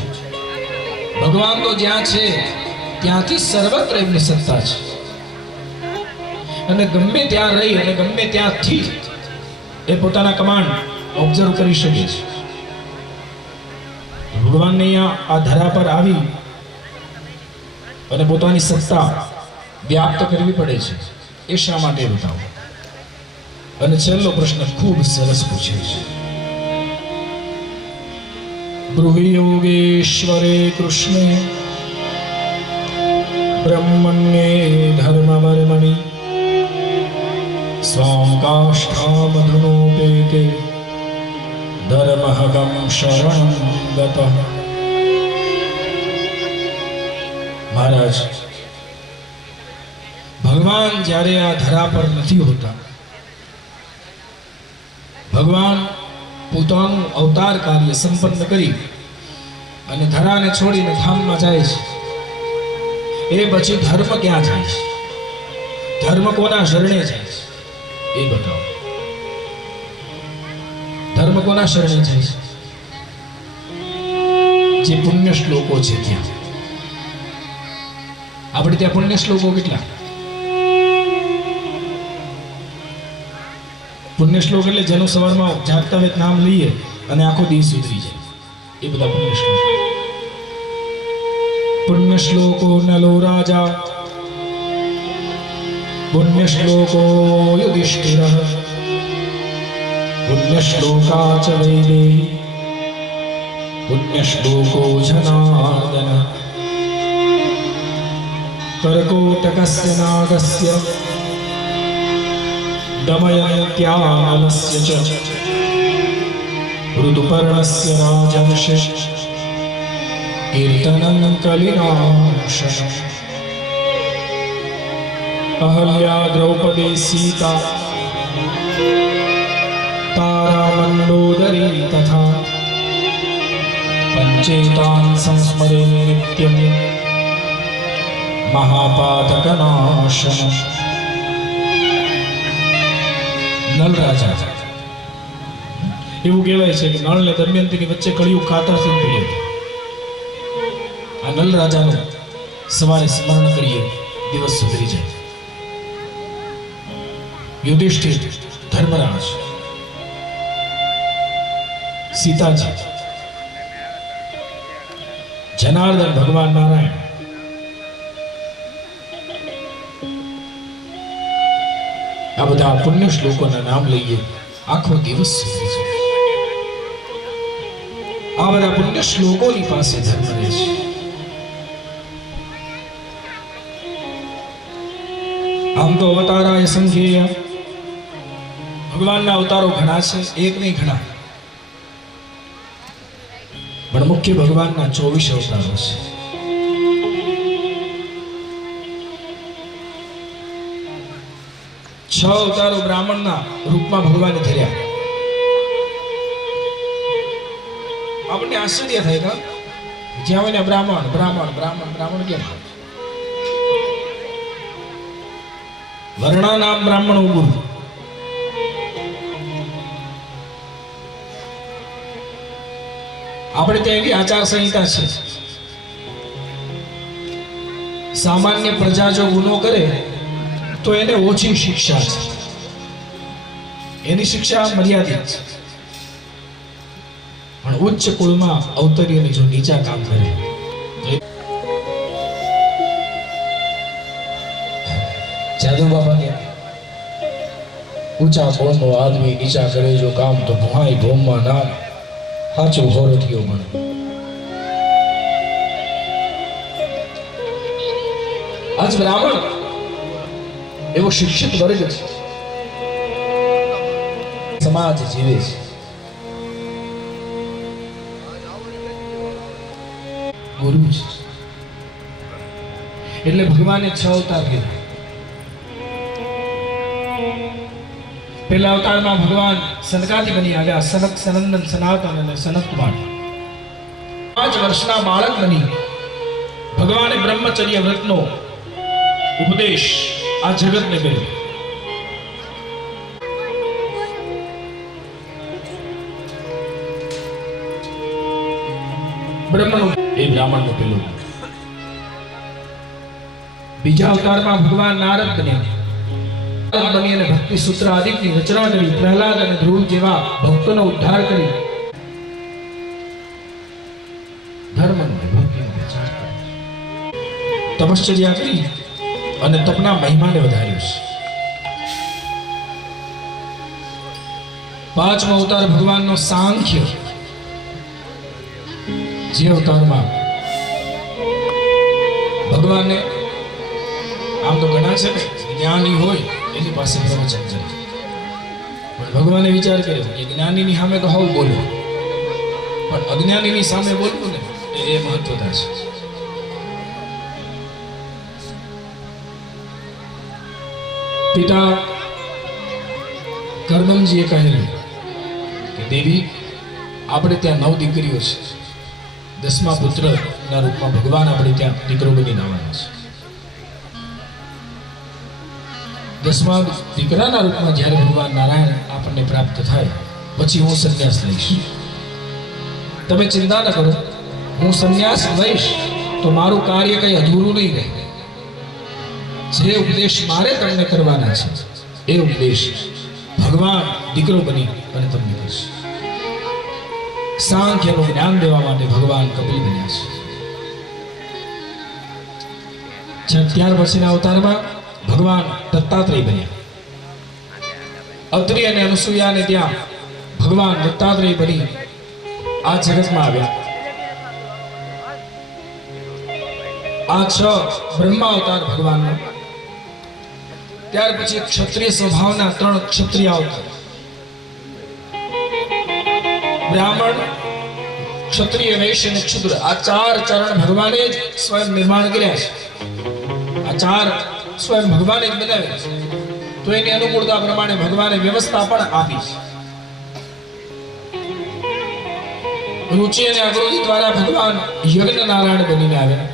ભગવાન તો જ્યાં છે ત્યાંથી સર્વત્ર એમની સત્તા છે, અને ગમે ત્યાં રહી અને ગમે ત્યાંથી એ પોતાના કમાન્ડ ઓબ્ઝર્વ કરી શકે છે. ભગવાનને અહીંયા આ ધરા પર આવી અને પોતાની સત્તા વ્યાપ્ત કરવી પડે છે, એ શા માટે બતાવો. અને છેલ્લો પ્રશ્ન ખૂબ સરસ પૂછે છે, બ્રૂહિ યોગેશ્વરે કૃષ્ણે બ્રહ્મણ્યે ધર્મવર્મણિ સ્વામ કાષ્ઠામધુનોપેતે ધર્મહગમ શરણં ગતઃ. મહારાજ, ભગવાન જ્યારે આ ધરા પર નથી હોતા, ભગવાન પોતાનું અવતાર કાર્ય સંપન્ન કરી અને ધરાને છોડીને ધામમાં જાય છે, એ પછી ધર્મ ક્યાં જાય છે, ધર્મ કોના શરણે જાય છે એ બતાવો. ધર્મ કોના શરણે જાય છે? જે પુણ્ય શ્લોકો છે ત્યાં. આપણે ત્યાં પુણ્ય શ્લોકો કેટલા? પુણ્ય શ્લોક એટલે જેનું સવારમાં જાગતા વેત નામ લઈએ અને આખો દિવસ ઉતરી જાય, એ બધા પુણ્ય શ્લોક. પુણ્ય શ્લોકો નલો રાજા, પુણ્ય શ્લોકો યુધિષ્ઠિરઃ, પુણ્ય શ્લોકા ચ વૈદેહી, પુણ્ય શ્લોકો જનાર્દન, કર્કોટકસ્ય નાગસ્ય, દમયંત્યાનલસ્ય ચ, ઋતુપર્ણસ્ય રાજર્ષે, કીર્તનં કલિનાશનમ. અહલ્યા દ્રૌપદી સીતા, તારા મંડોદરી તથા, પંચેતાન સંસ્મરે નિત્યમ, મહાપાતકનાશનમ. નલ રાજા, એવું કહેવાય છે કે નળ ને દમયંતીની વચ્ચે કળિયુગ કાતર થઈને પડ્યું. આ નલ રાજાનું સવારે સ્મરણ કરીએ, દિવસ સુધરી જાય. યુધિષ્ઠિર, ધર્મરાજ, સીતાજી, જનાર્દન ભગવાન નારાયણ, આ બધા પુણ્ય શ્લોકોના નામ લઈએ, આખો દિવસ સુધરી જાય. આ બધા પુણ્ય શ્લોકોની પાસે ધર્મ રહે છે. આમ તો અવતારાય સંખ્યેય, ભગવાનના અવતારો ઘણા છે, એક નહીં ઘણા, પણ મુખ્ય ભગવાનના 24 અવતારો છે. છ અવતારો બ્રાહ્મણના રૂપમાં ભગવાને ધર્યા. આપણને આશ્ચર્ય થાય કે જ્યાં હોય ને બ્રાહ્મણ બ્રાહ્મણ બ્રાહ્મણ બ્રાહ્મણ કેમ? વર્ણા નામ બ્રાહ્મણ ગુરુ. આપણે ત્યાં એવી આચાર સંહિતા છે, સામાન્ય પ્રજા જો ગુનો કરે તો એને ઓછી શિક્ષા છે, એની શિક્ષા મર્યાદિત છે. પણ ઉચ્ચ કુળમાં અવતરીને જો નીચા કામ કરે, જાદુ બાબા કે ઊંચા કોણનો આદમી નીચા કરે જો કામ તો ભવાઈ ભોમમાં નામ સાચું હોરઠિયો બને. આજ બ્રાહ્મણ એવો શિક્ષિત વર્ગ છે, સમાજ જીવે છે. ગુરુ છે એટલે ભગવાને 6 અવતાર કીધા. પહેલા અવતારમાં ભગવાન સનકાદી બની આવ્યા, સનક, સનંદન, સનાતન અને સનત કુમાર. 5 વર્ષના બાળક બની ભગવાને બ્રહ્મચર્ય વ્રતનો ઉપદેશ આ જગતને કર્યો. બ્રહ્મનું એ બ્રાહ્મણનું પેલું. બીજા અવતારમાં ભગવાન નારદ બન્યા. બની અને ભક્તિ સૂત્ર આદિની રચના કરી, પ્રહલાદ અને ધ્રુવ જેવા ભક્તોનો ઉદ્ધાર કરી, ધર્મ અને ભક્તિનો પ્રચાર કર્યો. તપશ્ચર્યા કરી અને તપના મહિમાને વધાર્યો છે. 5મો અવતાર ભગવાનનો સાંખ્ય, જે અવતારમાં ભગવાને આમ તો ઘણા છે ને જ્ઞાની હોય એની પાસે પ્રવચન કરે, પણ ભગવાને વિચાર કર્યો કે જ્ઞાનીની સામે તો હાવ બોલો, પણ અજ્ઞાનીની સામે બોલવું ને એ મહત્વતા છે. પિતા કરદમજીએ કહેલું કે દેવી, આપણે ત્યાં 9 દીકરીઓ છે, 10મા પુત્રના રૂપમાં ભગવાન આપણે ત્યાં દીકરો બનીને આવવાના છે. 10મા દીકરાના રૂપમાં જ્યારે ભગવાન નારાયણ આપણને પ્રાપ્ત થાય પછી હું સંન્યાસ લઈશ. તમે ચિંતા ન કરો, હું સંન્યાસ લઈશ તો મારું કાર્ય કંઈ અધૂરું નહીં રહે. જે ઉપદેશ મારે તમને કરવાના છે એ ઉપદેશ ભગવાન દીકરો બની અને તમને કરશે. સાંખ્યનું જ્ઞાન દેવા માટે ભગવાન કપિલ બન્યા છે. ત્યાર પછીના અવતારમાં ભગવાન દત્તાત્રેય બન્યા. અત્રિ અને અનુસૂયાને ત્યાં ભગવાન દત્તાત્રેય બની આ જગતમાં આવ્યા. આ 6 બ્રહ્મા અવતાર ભગવાનના. ત્યાર પછી ક્ષત્રિય સ્વભાવના 3 ક્ષત્રિય અવતાર. બ્રાહ્મણ, ક્ષત્રિય, વૈશ્ય અને ક્ષુદ્ર, આ 4 ચરણ ભગવાને જ સ્વયં નિર્માણ કર્યા છે. આ 4 સ્વયં ભગવાને જ બનાવ્યા છે. તો એની અનુકૂળતા પ્રમાણે ભગવાને વ્યવસ્થા પણ આપી છે. રુચિ અને અગૃતિ દ્વારા ભગવાન યજ્ઞ નારાયણ બનીને આવ્યા.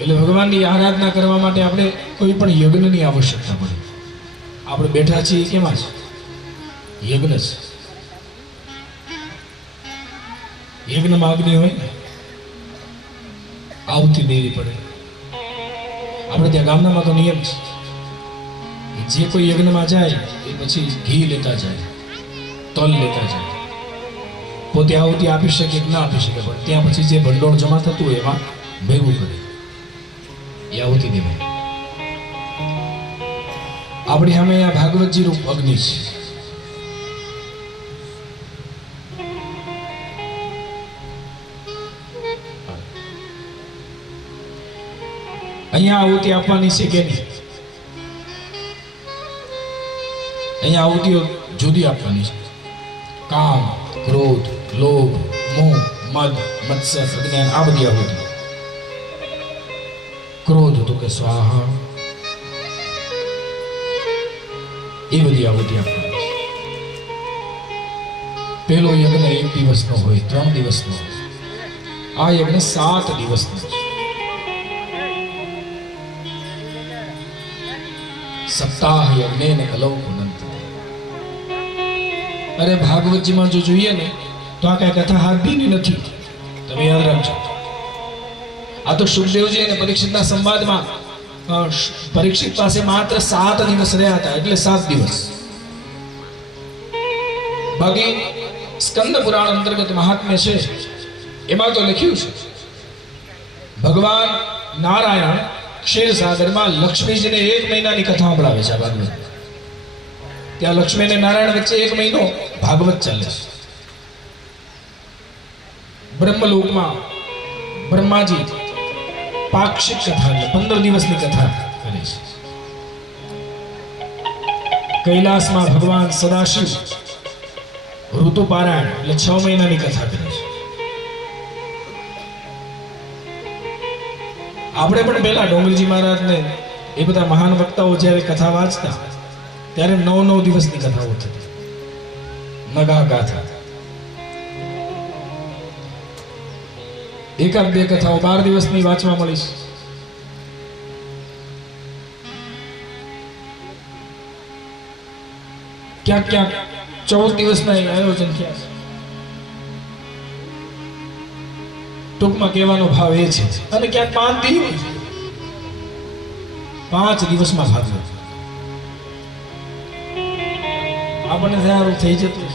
એટલે ભગવાનની આરાધના કરવા માટે આપણે કોઈ પણ યજ્ઞની આવશ્યકતા પડે. આપણે બેઠા છીએ કેમાં છે? યજ્ઞ છે. યજ્ઞમાં અગ્નિ હોય ને, આહુતિ દેવી પડે. આપણે ત્યાં ગામડામાં તો નિયમ છે, જે કોઈ યજ્ઞમાં જાય એ પછી ઘી લેતા જાય, તલ લેતા જાય. પોતે આહુતિ આપી શકે કે ના આપી શકે, પણ ત્યાં પછી જે ભંડોળ જમા થતું હોય એમાં ભેગું કરે એ આહુતિ દેવાય. આપણી સામે આ ભાગવતજી રૂપ અગ્નિ છે. અહીંયા આહુતિ આપવાની છે કે નહીં? અહીંયા આહુતિઓ જુદી આપવાની છે. કામ, ક્રોધ, લોભ, મોહ, મદ, મત્સર, અજ્ઞાન, આ બધી આહુતિ. ક્રોધ તો કે સ્વાહા, એ બધી આહુતિ આપવાની છે. પેલો યજ્ઞ 1 દિવસનો હોય, 3 દિવસનો હોય. આ યજ્ઞ 7 દિવસનો છે. સપ્તાહ યજ્ઞેન કલૌ પુનંત. અરે ભાગવતજીમાં જો જોઈએ ને તો આ કઈ કથા હાથની નથી. તમે યાદ રાખજો, આ તો સુખદેવજી અને પરીક્ષિતના સંવાદમાં પરીક્ષિત પાસે માત્ર 7 દિવસ રહ્યા હતા, એટલે 7 દિવસ. બાકી સ્કંદ પુરાણ અંતર્ગત મહાત્મ્ય છે, એમાં તો લખ્યું છે ભગવાન નારાયણ ક્ષીરસાગરમાં લક્ષ્મીજીને 1 મહિનાની કથા સંભળાવે છે. ભાગવત ત્યાં લક્ષ્મી અને નારાયણ વચ્ચે 1 મહિનો ભાગવત ચાલે છે. બ્રહ્મલોકમાં બ્રહ્માજી પાક્ષિક કથા એટલે 15 દિવસની કથા કરે છે. કૈલાસમાં ભગવાન સદાશિવ ઋતુપારાયણ એટલે 6 મહિનાની કથા કરે છે. આપણે પણ પહેલા ડોંગરજી મહારાજને એ બધા મહાન વક્તાઓ જ્યારે કથા વાંચતા ત્યારે 9 દિવસની કથાઓ થતી, નગા ગાથા. 1-2 કથાઓ 12 દિવસની વાંચવા મળી છે. ક્યાંક ક્યાંક 14 દિવસના આયોજન થયા છે. ટૂંકમાં કહેવાનો ભાવ એ છે. અને ક્યાંક 5 દિવસ, 5 દિવસમાં ભાગવત આપણને સારું થઈ જતું.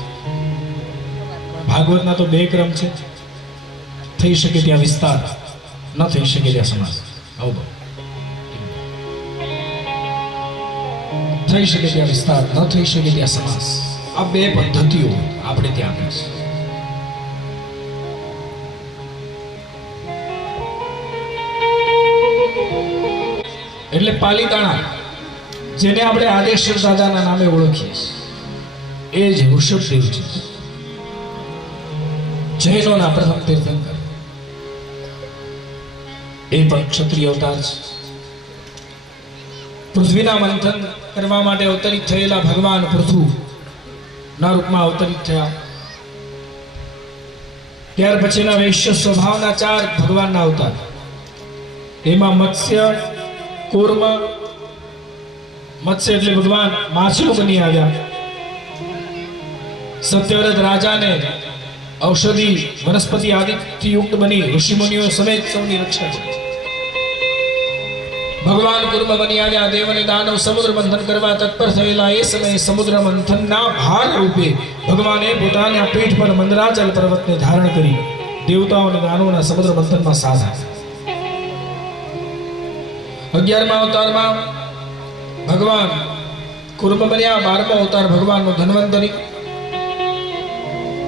ભાગવતના તો 2 ક્રમ છે, થઈ શકે ત્યાં વિસ્તાર, ન થઈ શકે ત્યાં સમાસ. થઈ શકે ત્યાં વિસ્તાર, ન થઈ શકે ત્યાં સમાસ. આ 2 પદ્ધતિઓ આપણે ત્યાં આપી છે. એટલે પાલીતાણા, જેને આપણે આદેશ્વર દાદાના નામે ઓળખીએ છીએ, એ જ ઋષભદેવ છે, જૈનોના પ્રથમ તીર્થંકર. એ પણ ક્ષત્રિય અવતાર છે. પૃથ્વીના મંથન કરવા માટે અવતરિત થયેલા ભગવાન પૃથુ ના રૂપમાં અવતરિત થયા. ત્યાર પછીના વૈશ્ય સ્વભાવના 4 ભગવાનના અવતાર. એમાં મત્સ્ય, કૂર્મ. મત્સ્ય એટલે ભગવાન માછલું બની આવ્યા. સત્યવ્રત રાજાને ઔષધિ વનસ્પતિ આદિથી યુક્ત બની ઋષિમુનિઓ સમેત સૌની રક્ષા કરી. ભગવાન કુર્મ બની આવ્યા. દેવ અને દાનવ સમુદ્ર મંથન કરવા તત્પર થયેલા એ સમયે સમુદ્ર મંથનના ભાર રૂપે ભગવાને પોતાના પીઠ પર મંદરાચલ પર્વતને ધારણ કરી દેવતાઓ અને દાનવોના સમુદ્ર મંથનમાં સાથ આપ્યા. 11મા અવતારમાં ભગવાન કુર્મ બન્યા. 12મો અવતાર ભગવાનનો ધન્વંતરી.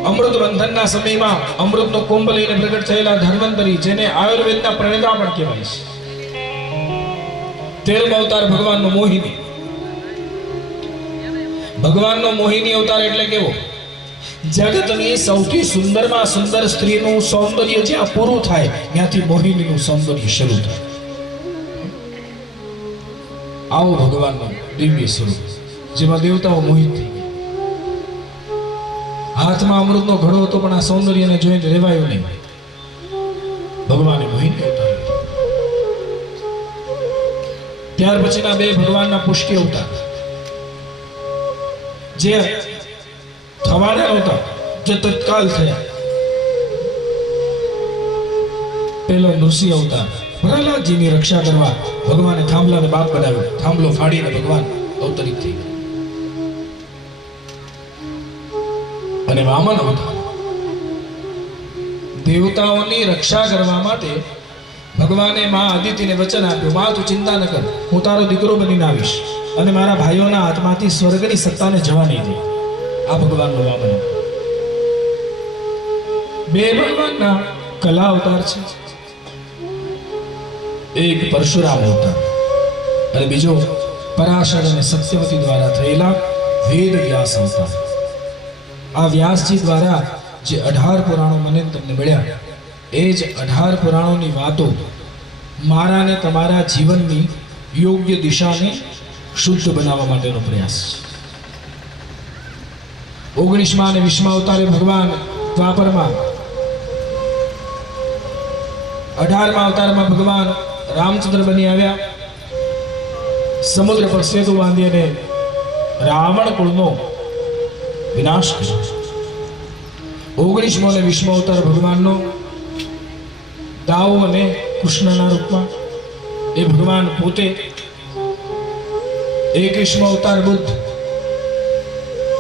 અમૃત બંધનના સમયમાં અમૃતનો કુંભ લઈને પ્રગટ થયેલા ધન્વંતરી, જેને આયુર્વેદના પ્રણેતા પણ કહેવાય છે. 13મો અવતાર ભગવાનનો મોહિની. ભગવાનનો મોહિની અવતાર એટલે કેવો? જગતની સૌથી સુંદરમાં સુંદર સ્ત્રીનું સૌંદર્ય જ્યાં પૂરું થાય ત્યાંથી મોહિનીનું સૌંદર્ય શરૂ થાય. આવો ભગવાનનો દિવ્ય સ્વરૂપ, જેમાં દેવતાઓ મોહિત થઈ ગયા. હાથમાં અમૃતનો ઘડો હતો, પણ આ સૌંદર્યને જોઈને રહેવાયું નહીં. ભગવાને મોહિની અવતાર લીધો. ત્યાર પછીના 2 ભગવાનના પુષ્ટિ અવતાર, જે થવાના નહોતા, જે તત્કાલ થયા. પહેલો નૃસિંહ અવતાર, પ્રહલાદજીની રક્ષા કરવા ભગવાને થાંભલાને બાપ બનાવ્યો. થાંભલો ફાડીને ભગવાન અવતરિત થઈ ગયા. અને વામન અવતાર, દેવતાઓની રક્ષા કરવા માટે ભગવાને મા અદિતિને વચન આપ્યું, મા તું ચિંતા ન કર, હું તારો દીકરો બનીને આવીશ અને મારા ભાઈઓના હાથમાંથી સ્વર્ગની સત્તાને જવા નહીં દે. આ ભગવાનનો વામન અવતાર. 2 ભગવાનના કલા અવતાર છે. એક પરશુરામ અવતાર અને બીજો પરાશર અને સત્યવતી દ્વારા થયેલા વેદ વ્યાસ અવતાર. આ વ્યાસજી દ્વારા જે 18 પુરાણો મને તમને મળ્યા, એ જ 18 પુરાણોની વાતો મારા ને તમારા જીવનની યોગ્ય દિશાને શુદ્ધ બનાવવા માટેનો પ્રયાસ છે. 19મા અને 20મા અવતારે ભગવાન દ્વાપરમાં, 18મા અવતારમાં ભગવાન રામચંદ્ર બની આવ્યા. સમુદ્ર પર સેતુ બાંધી અને રાવણ કુળનો વિનાશ કર્યો. 19મો અને 20મો અવતાર ભગવાનનો દાઉ અને કૃષ્ણના રૂપમાં, એ ભગવાન પોતે. 21મો અવતાર બુદ્ધ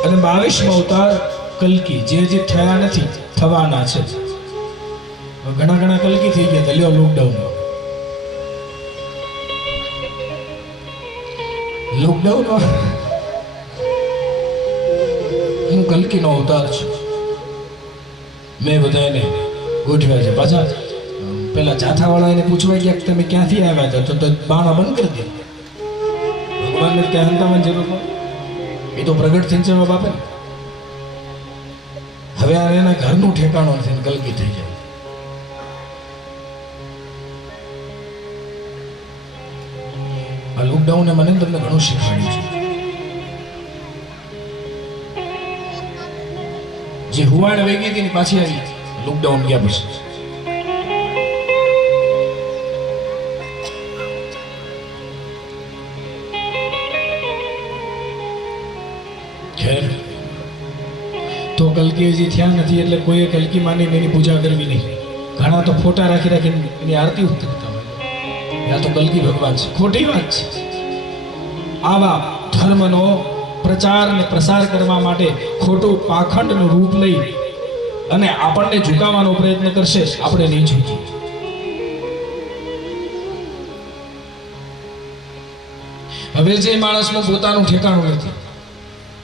અને 22મો અવતાર કલ્કી, જે હજી થયા નથી, થવાના છે. ઘણા કલ્કી થઈ ગયા. લ્યો લોકડાઉન હું કલ્કીનો અવતાર છું. મેં બધાને ગોઠવ્યા છે. પાછા પેલા જાથાવાળાને પૂછવા ગયા કે તમે ક્યાંથી આવ્યા હતા, તો બાણા બંધ કરી દે. ભગવાનને ક્યાં હંતાવાની જરૂર પડે? એ તો પ્રગટ થઈને જવાબ આપે ને. હવે આ એના ઘરનું ઠેકાણું નથી, કલ્કી થઈ જાય. આ લોકડાઉને મને તમને ઘણું શીખવાડ્યું છે. જે હુવાડ વેગી હતી ને પાછી આવી લોકડાઉન ગયા પછી. ખેર, તો કલ્કી હજી થયા નથી એટલે કોઈએ કલ્કી માની એની પૂજા કરવી નહીં. ઘણા તો ફોટા રાખી રાખીને એની આરતી ઉતરતા હોય. આ તો કલ્કી ભગવાન છે. ખોટી વાત છે. આવા ધર્મનો પ્રચાર અને પ્રસાર કરવા માટે ખોટું પાખંડનું રૂપ લઈ અને આપણને ઝુકાવવાનો પ્રયત્ન કરશે, આપણે નહીં ઝૂકીએ. હવે જે માણસનું પોતાનું ઠેકાણું નથી,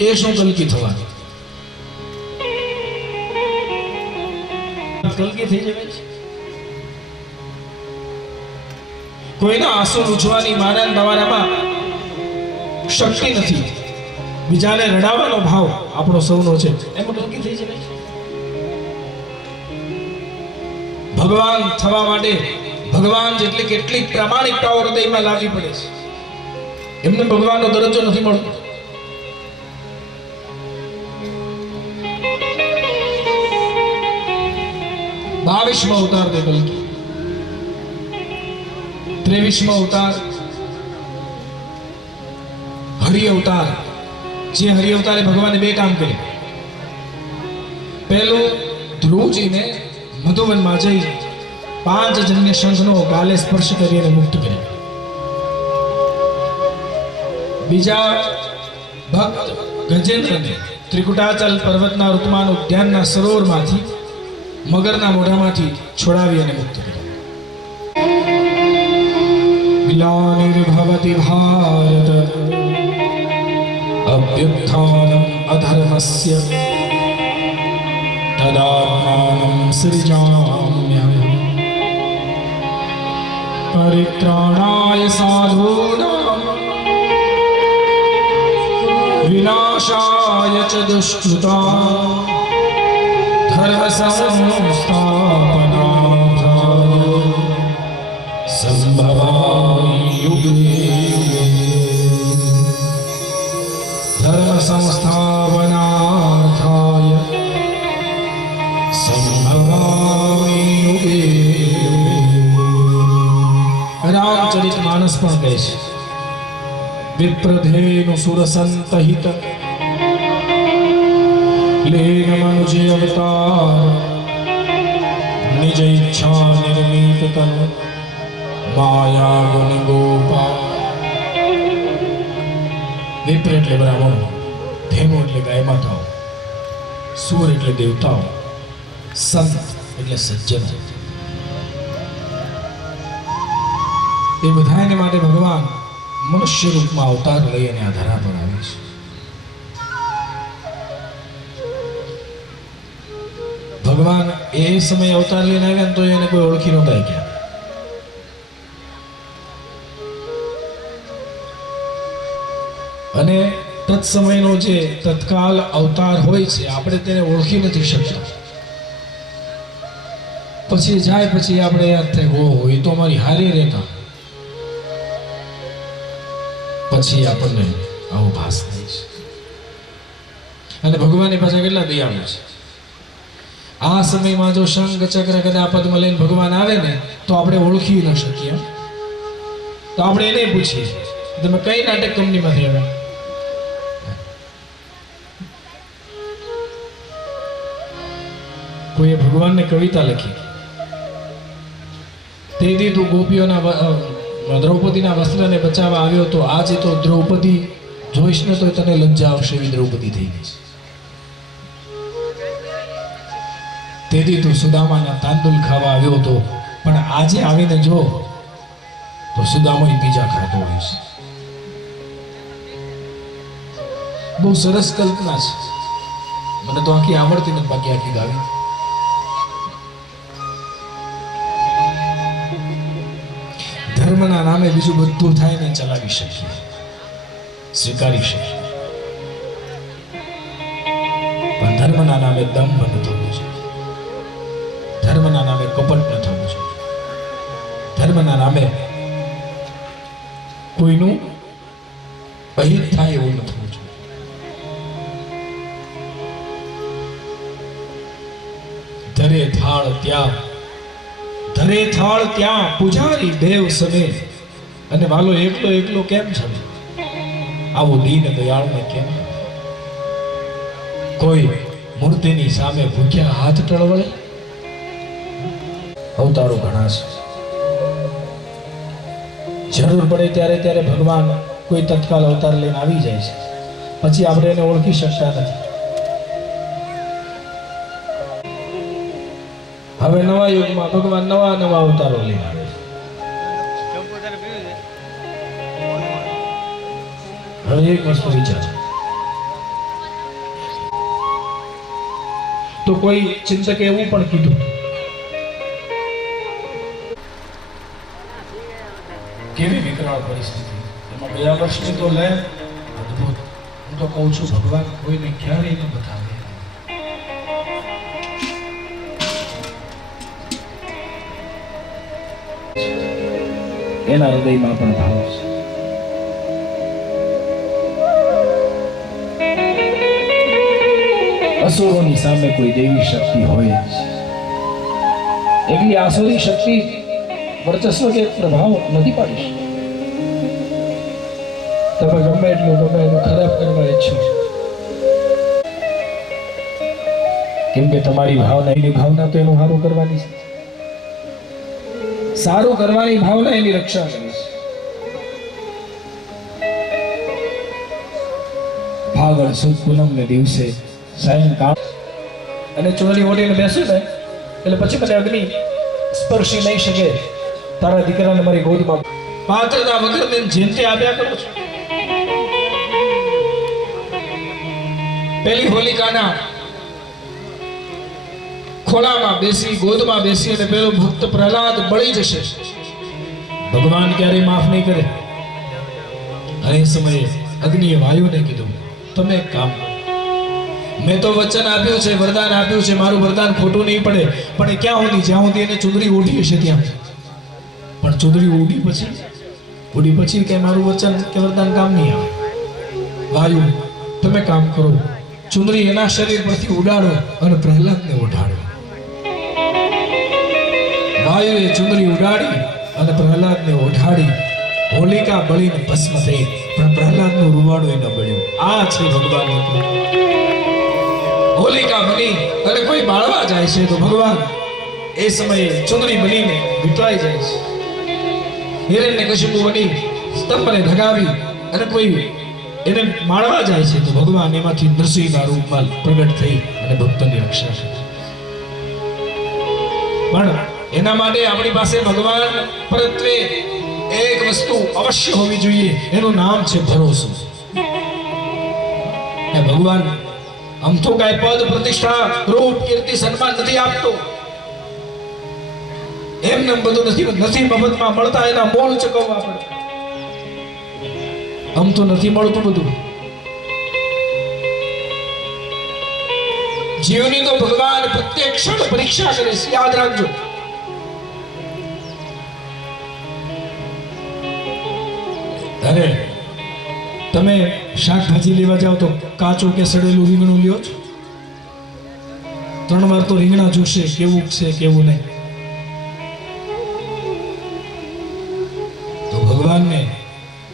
એ શું કલ્કી થવાનું? કલ્કી થઈ જાય છે. કોઈના આંસુ લૂછવાની મારા તમારામાં શક્તિ નથી. બીજાને રડાવવાનો ભાવ આપણો સૌનો છે, એમાં કલ્કી થઈ જાય. ભગવાન થવા માટે ભગવાન જેટલી કેટલીક પ્રામાણિકતાઓ હૃદયમાં લાવવી પડે છે. એમને ભગવાનનો દરજ્જો નથી મળતો. બાવીસમો અવતાર તે કલ્કી. 23મો અવતાર હરિ અવતાર. જે હરિ અવતારે ભગવાને 2 કામ કર્યા. પહેલું ધ્રુવજીને મધુવનમાં જઈ 5 જન્ય શંખનો ગાલે સ્પર્શ કરીને મુક્ત કર્યા. બીજા ભક્ત ગજેન્દ્રને ત્રિકુટાચલ પર્વતના ઋતુમાન ઉદ્યાનના સરોવરમાંથી મગરના મોઢામાંથી છોડાવી અને મુક્ત કર્યા. ગ્લાનિર્ભવતિ ભારત અભ્યુત્થાનમ અધર્મસ્ય તદાત્માનં સૃજામ્યહં પરિત્રાણાય સાધૂનાં વિનાશાય ચ દુષ્કૃતાં ધર્મ સંસ્થાપનાર્થાય સંભવામિ યુગે ધર્મ સંસ્થાપનાર્થાય સંભવામિ યુગે. રામચરિત માનસ પણ કહે છે વિપ્રધેનુ સુરસંતહિત લેન મનુજે અવતાર નિજ ઈચ્છા નિર્મિત તનુ માયા ગુણ ગોપાલ. વિપ્ર એટલે બ્રાહ્મણો, ધેનુ એટલે ગાય માતાઓ, સુર એટલે દેવતાઓ, સંત એટલે સજ્જનો. એ બધાને માટે ભગવાન મનુષ્ય રૂપમાં અવતાર લઈ અને આ ધરા પર આવે છે. ભગવાન એ સમયે અવતાર લઈને આવ્યા ને તો એને કોઈ ઓળખી નહોતા ગયા. અને તત્સમયનો જે તત્કાલ અવતાર હોય છે આપણે તેને ઓળખી નથી શકતા. પછી જાય પછી આપણે યાદ થાય ઓહો એ તો અમારી હારી રહેતા. પછી આપણને આવો ભાસ થાય છે. અને ભગવાનની પાછા કેટલા દયાળુ છે. આ સમયમાં જો શંખ ચક્ર ગદા પદ્મ લઈને ભગવાન આવે ને તો આપણે ઓળખી ન શકીએ. તો આપણે એને પૂછીએ તમે કઈ નાટક કંપનીમાંથી આવ્યા? કોઈએ ભગવાનને કવિતા લખી, તેથી તું ગોપીઓના દ્રૌપદીના વસ્ત્રને બચાવવા આવ્યો તો આજે તો દ્રૌપદી જોઈશ ને તો તને લજ્જા આવશે એવી દ્રૌપદી થઈ ગઈ છે. તેથી તું સુદામાના તાંદુલ ખાવા આવ્યો તો પણ આજે આવીને જો તો સુદામા પીઝા ખાતો હોય છે. બહુ સરસ કલ્પના છે. મને તો આખી આવડતી નથી, બાકી આખી ગાવી. ધર્મના નામે બીજું બધું થાય ને ચલાવી શકીએ, સ્વીકારી શકીએ, પણ ધર્મના નામે દંભ ન થવું જોઈએ. ધર્મના નામે કપટ ન થવું જોઈએ. ધર્મના નામે કોઈનું અહિત થાય એવું ન થવું જોઈએ. ધરે થાળ ત્યાં પૂજારી દેવ સમે, અને વાલો એકલો એકલો કેમ છે? આવું દીન દયાળને કેમ? કોઈ મૂર્તિની સામે ભૂખ્યા હાથ ટળવળે? અવતારો ઘણા છે. જરૂર પડે ત્યારે ત્યારે ભગવાન કોઈ તત્કાલ અવતાર લઈને આવી જાય છે. પછી આપણે એને ઓળખી શકતા નથી. હવે નવા યુગમાં ભગવાન નવા નવા અવતારો લઈને આવે છે. હવે એક વસ્તુ વિચાર, તો કોઈ ચિંતકે એવું પણ કીધું કેવી વિકરાળ પરિસ્થિતિ, એમાં ગયા વર્ષની તો લે અદભુત. હું તો કહું છું ભગવાન કોઈને ક્યારેય ન બતાવે. એના હૃદયમાં પણ ભાવ છે. અસુરોની સામે કોઈ દેવી શક્તિ હોય જ. એકલી આસુરી શક્તિ વર્ચસ્વ કે પ્રભાવ નથી પાડી શકતી. તમે ગમે એટલું ખરાબ કરવા ઈચ્છો કેમ કે તમારી ભાવના, એની ભાવના તો એનું સારું કરવાની છે. સારું કરવાની ભાવના એની રક્ષા કરે છે. ફાગણ સુદ પૂનમ ને દિવસે સાયંકાળ અને ચોરી ઓઢીને બેસું ને એટલે પછી મને અગ્નિ સ્પર્શી નહીં શકે. તારા દીકરાને મારી ગોદમાં પાત્રતા વગર જેમ તે આપ્યા કરો છો. પેલી હોલિકાના ખોળામાં બેસી, ગોદમાં બેસી અને પેલો ભક્ત પ્રહલાદ બળી જશે. ભગવાન ક્યારેય માફ નહીં કરે. અને એ સમયે અગ્નિએ વાયુને કીધું, તમે એક કામ કરો. મેં તો વચન આપ્યું છે, વરદાન આપ્યું છે, મારું વરદાન ખોટું નહીં પડે. પણ એ ક્યાં સુધી? જ્યાં સુધી એને ચુંદડી ઓઢી હશે ત્યાં. પણ ચુંદડી ઓઢી પછી કે મારું વચન કે વરદાન કામ નહીં આવે. વાયુ, તમે કામ કરો, ચુંદડી એના શરીર પરથી ઉડાડો અને પ્રહલાદને ઓઢાડો. વાયુએ ચુંદડી ઉડાડી અને પ્રહલાદને ઓઢાડી. હોલિકા બળીને ભસ્મ થઈ, પણ પ્રહલાદનું રૂવાડું ન બળ્યું. આ છે ભગવાનની કૃપા. હોલિકા બની અને કોઈ બાળવા જાય છે તો ભગવાન એ સમયે ચુંદડી બનીને વિટવાઈ જાય છે. હિરણ્યકશિપુ બની સ્તંભને ધગાવી અને કોઈ એને મારવા જાય છે તો ભગવાન એમાંથી નરસિંહના રૂપમાં પ્રગટ થઈ અને ભક્તોની રક્ષા કરે. પણ એના માટે આપણી પાસે ભગવાન પરત્વે એક વસ્તુ અવશ્ય હોવી જોઈએ. એનું નામ છે ભરોસો. એ ભગવાન આમ તો કાંઈ પદ, પ્રતિષ્ઠા, રૂપ, કીર્તિ, સન્માન નથી આપતો. એમને બધું નથી મફતમાં મળતા. એના મોલ ચૂકવવા પડે. આમ તો નથી મળતું બધું. જીવની તો ભગવાન પ્રત્યેક ક્ષણ પરીક્ષા કરે છે. યાદ રાખજો. અરે તમે શાકભાજી લેવા જાઓ તો કાચું કે સડેલું રીંગણું લ્યો છો? 3 વાર તો રીંગણા જોશે, કેવું છે કેવું નહીં. તો ભગવાનને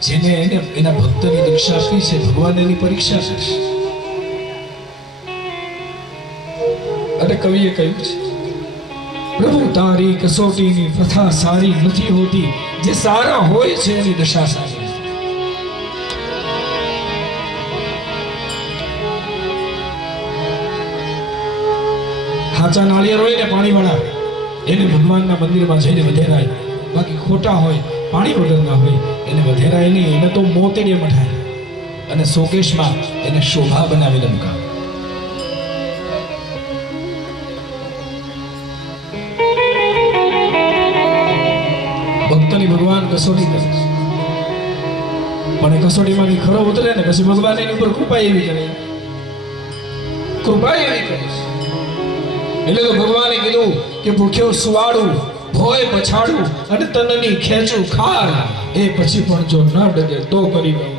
જેને એને એના ભક્તની દીક્ષા આપી છે, ભગવાન એની પરીક્ષા કરશે. અને કવિએ કહ્યું છે, પ્રભુ તારી કસોટીની પ્રથા સારી નથી હોતી, જે સારા હોય છે એની દશા સારી. સાચા નાળિયેર હોય ને પાણીવાળા, એને ભગવાનના મંદિરમાં જઈને વધેરાય. બાકી ખોટા હોય, પાણી વગરના હોય, એને વધેરાય નહીં. એને તો મોતીડે મઢાય અને શોકેશમાં એને શોભા બનાવીને મુકાવે. ભક્તની ભગવાન કસોટી કરે છે. પણ એ કસોટીમાંથી ખરો ઉતરે ને પછી ભગવાન એની ઉપર કૃપા એવી કરે છે. એટલે તો ભગવાને કીધું કે ભૂખ્યો સુવાડું, ભોય પછાડું અને તનની ખેંચું ખાર, એ પછી પણ જો ન ડગે તો કરી દઉં.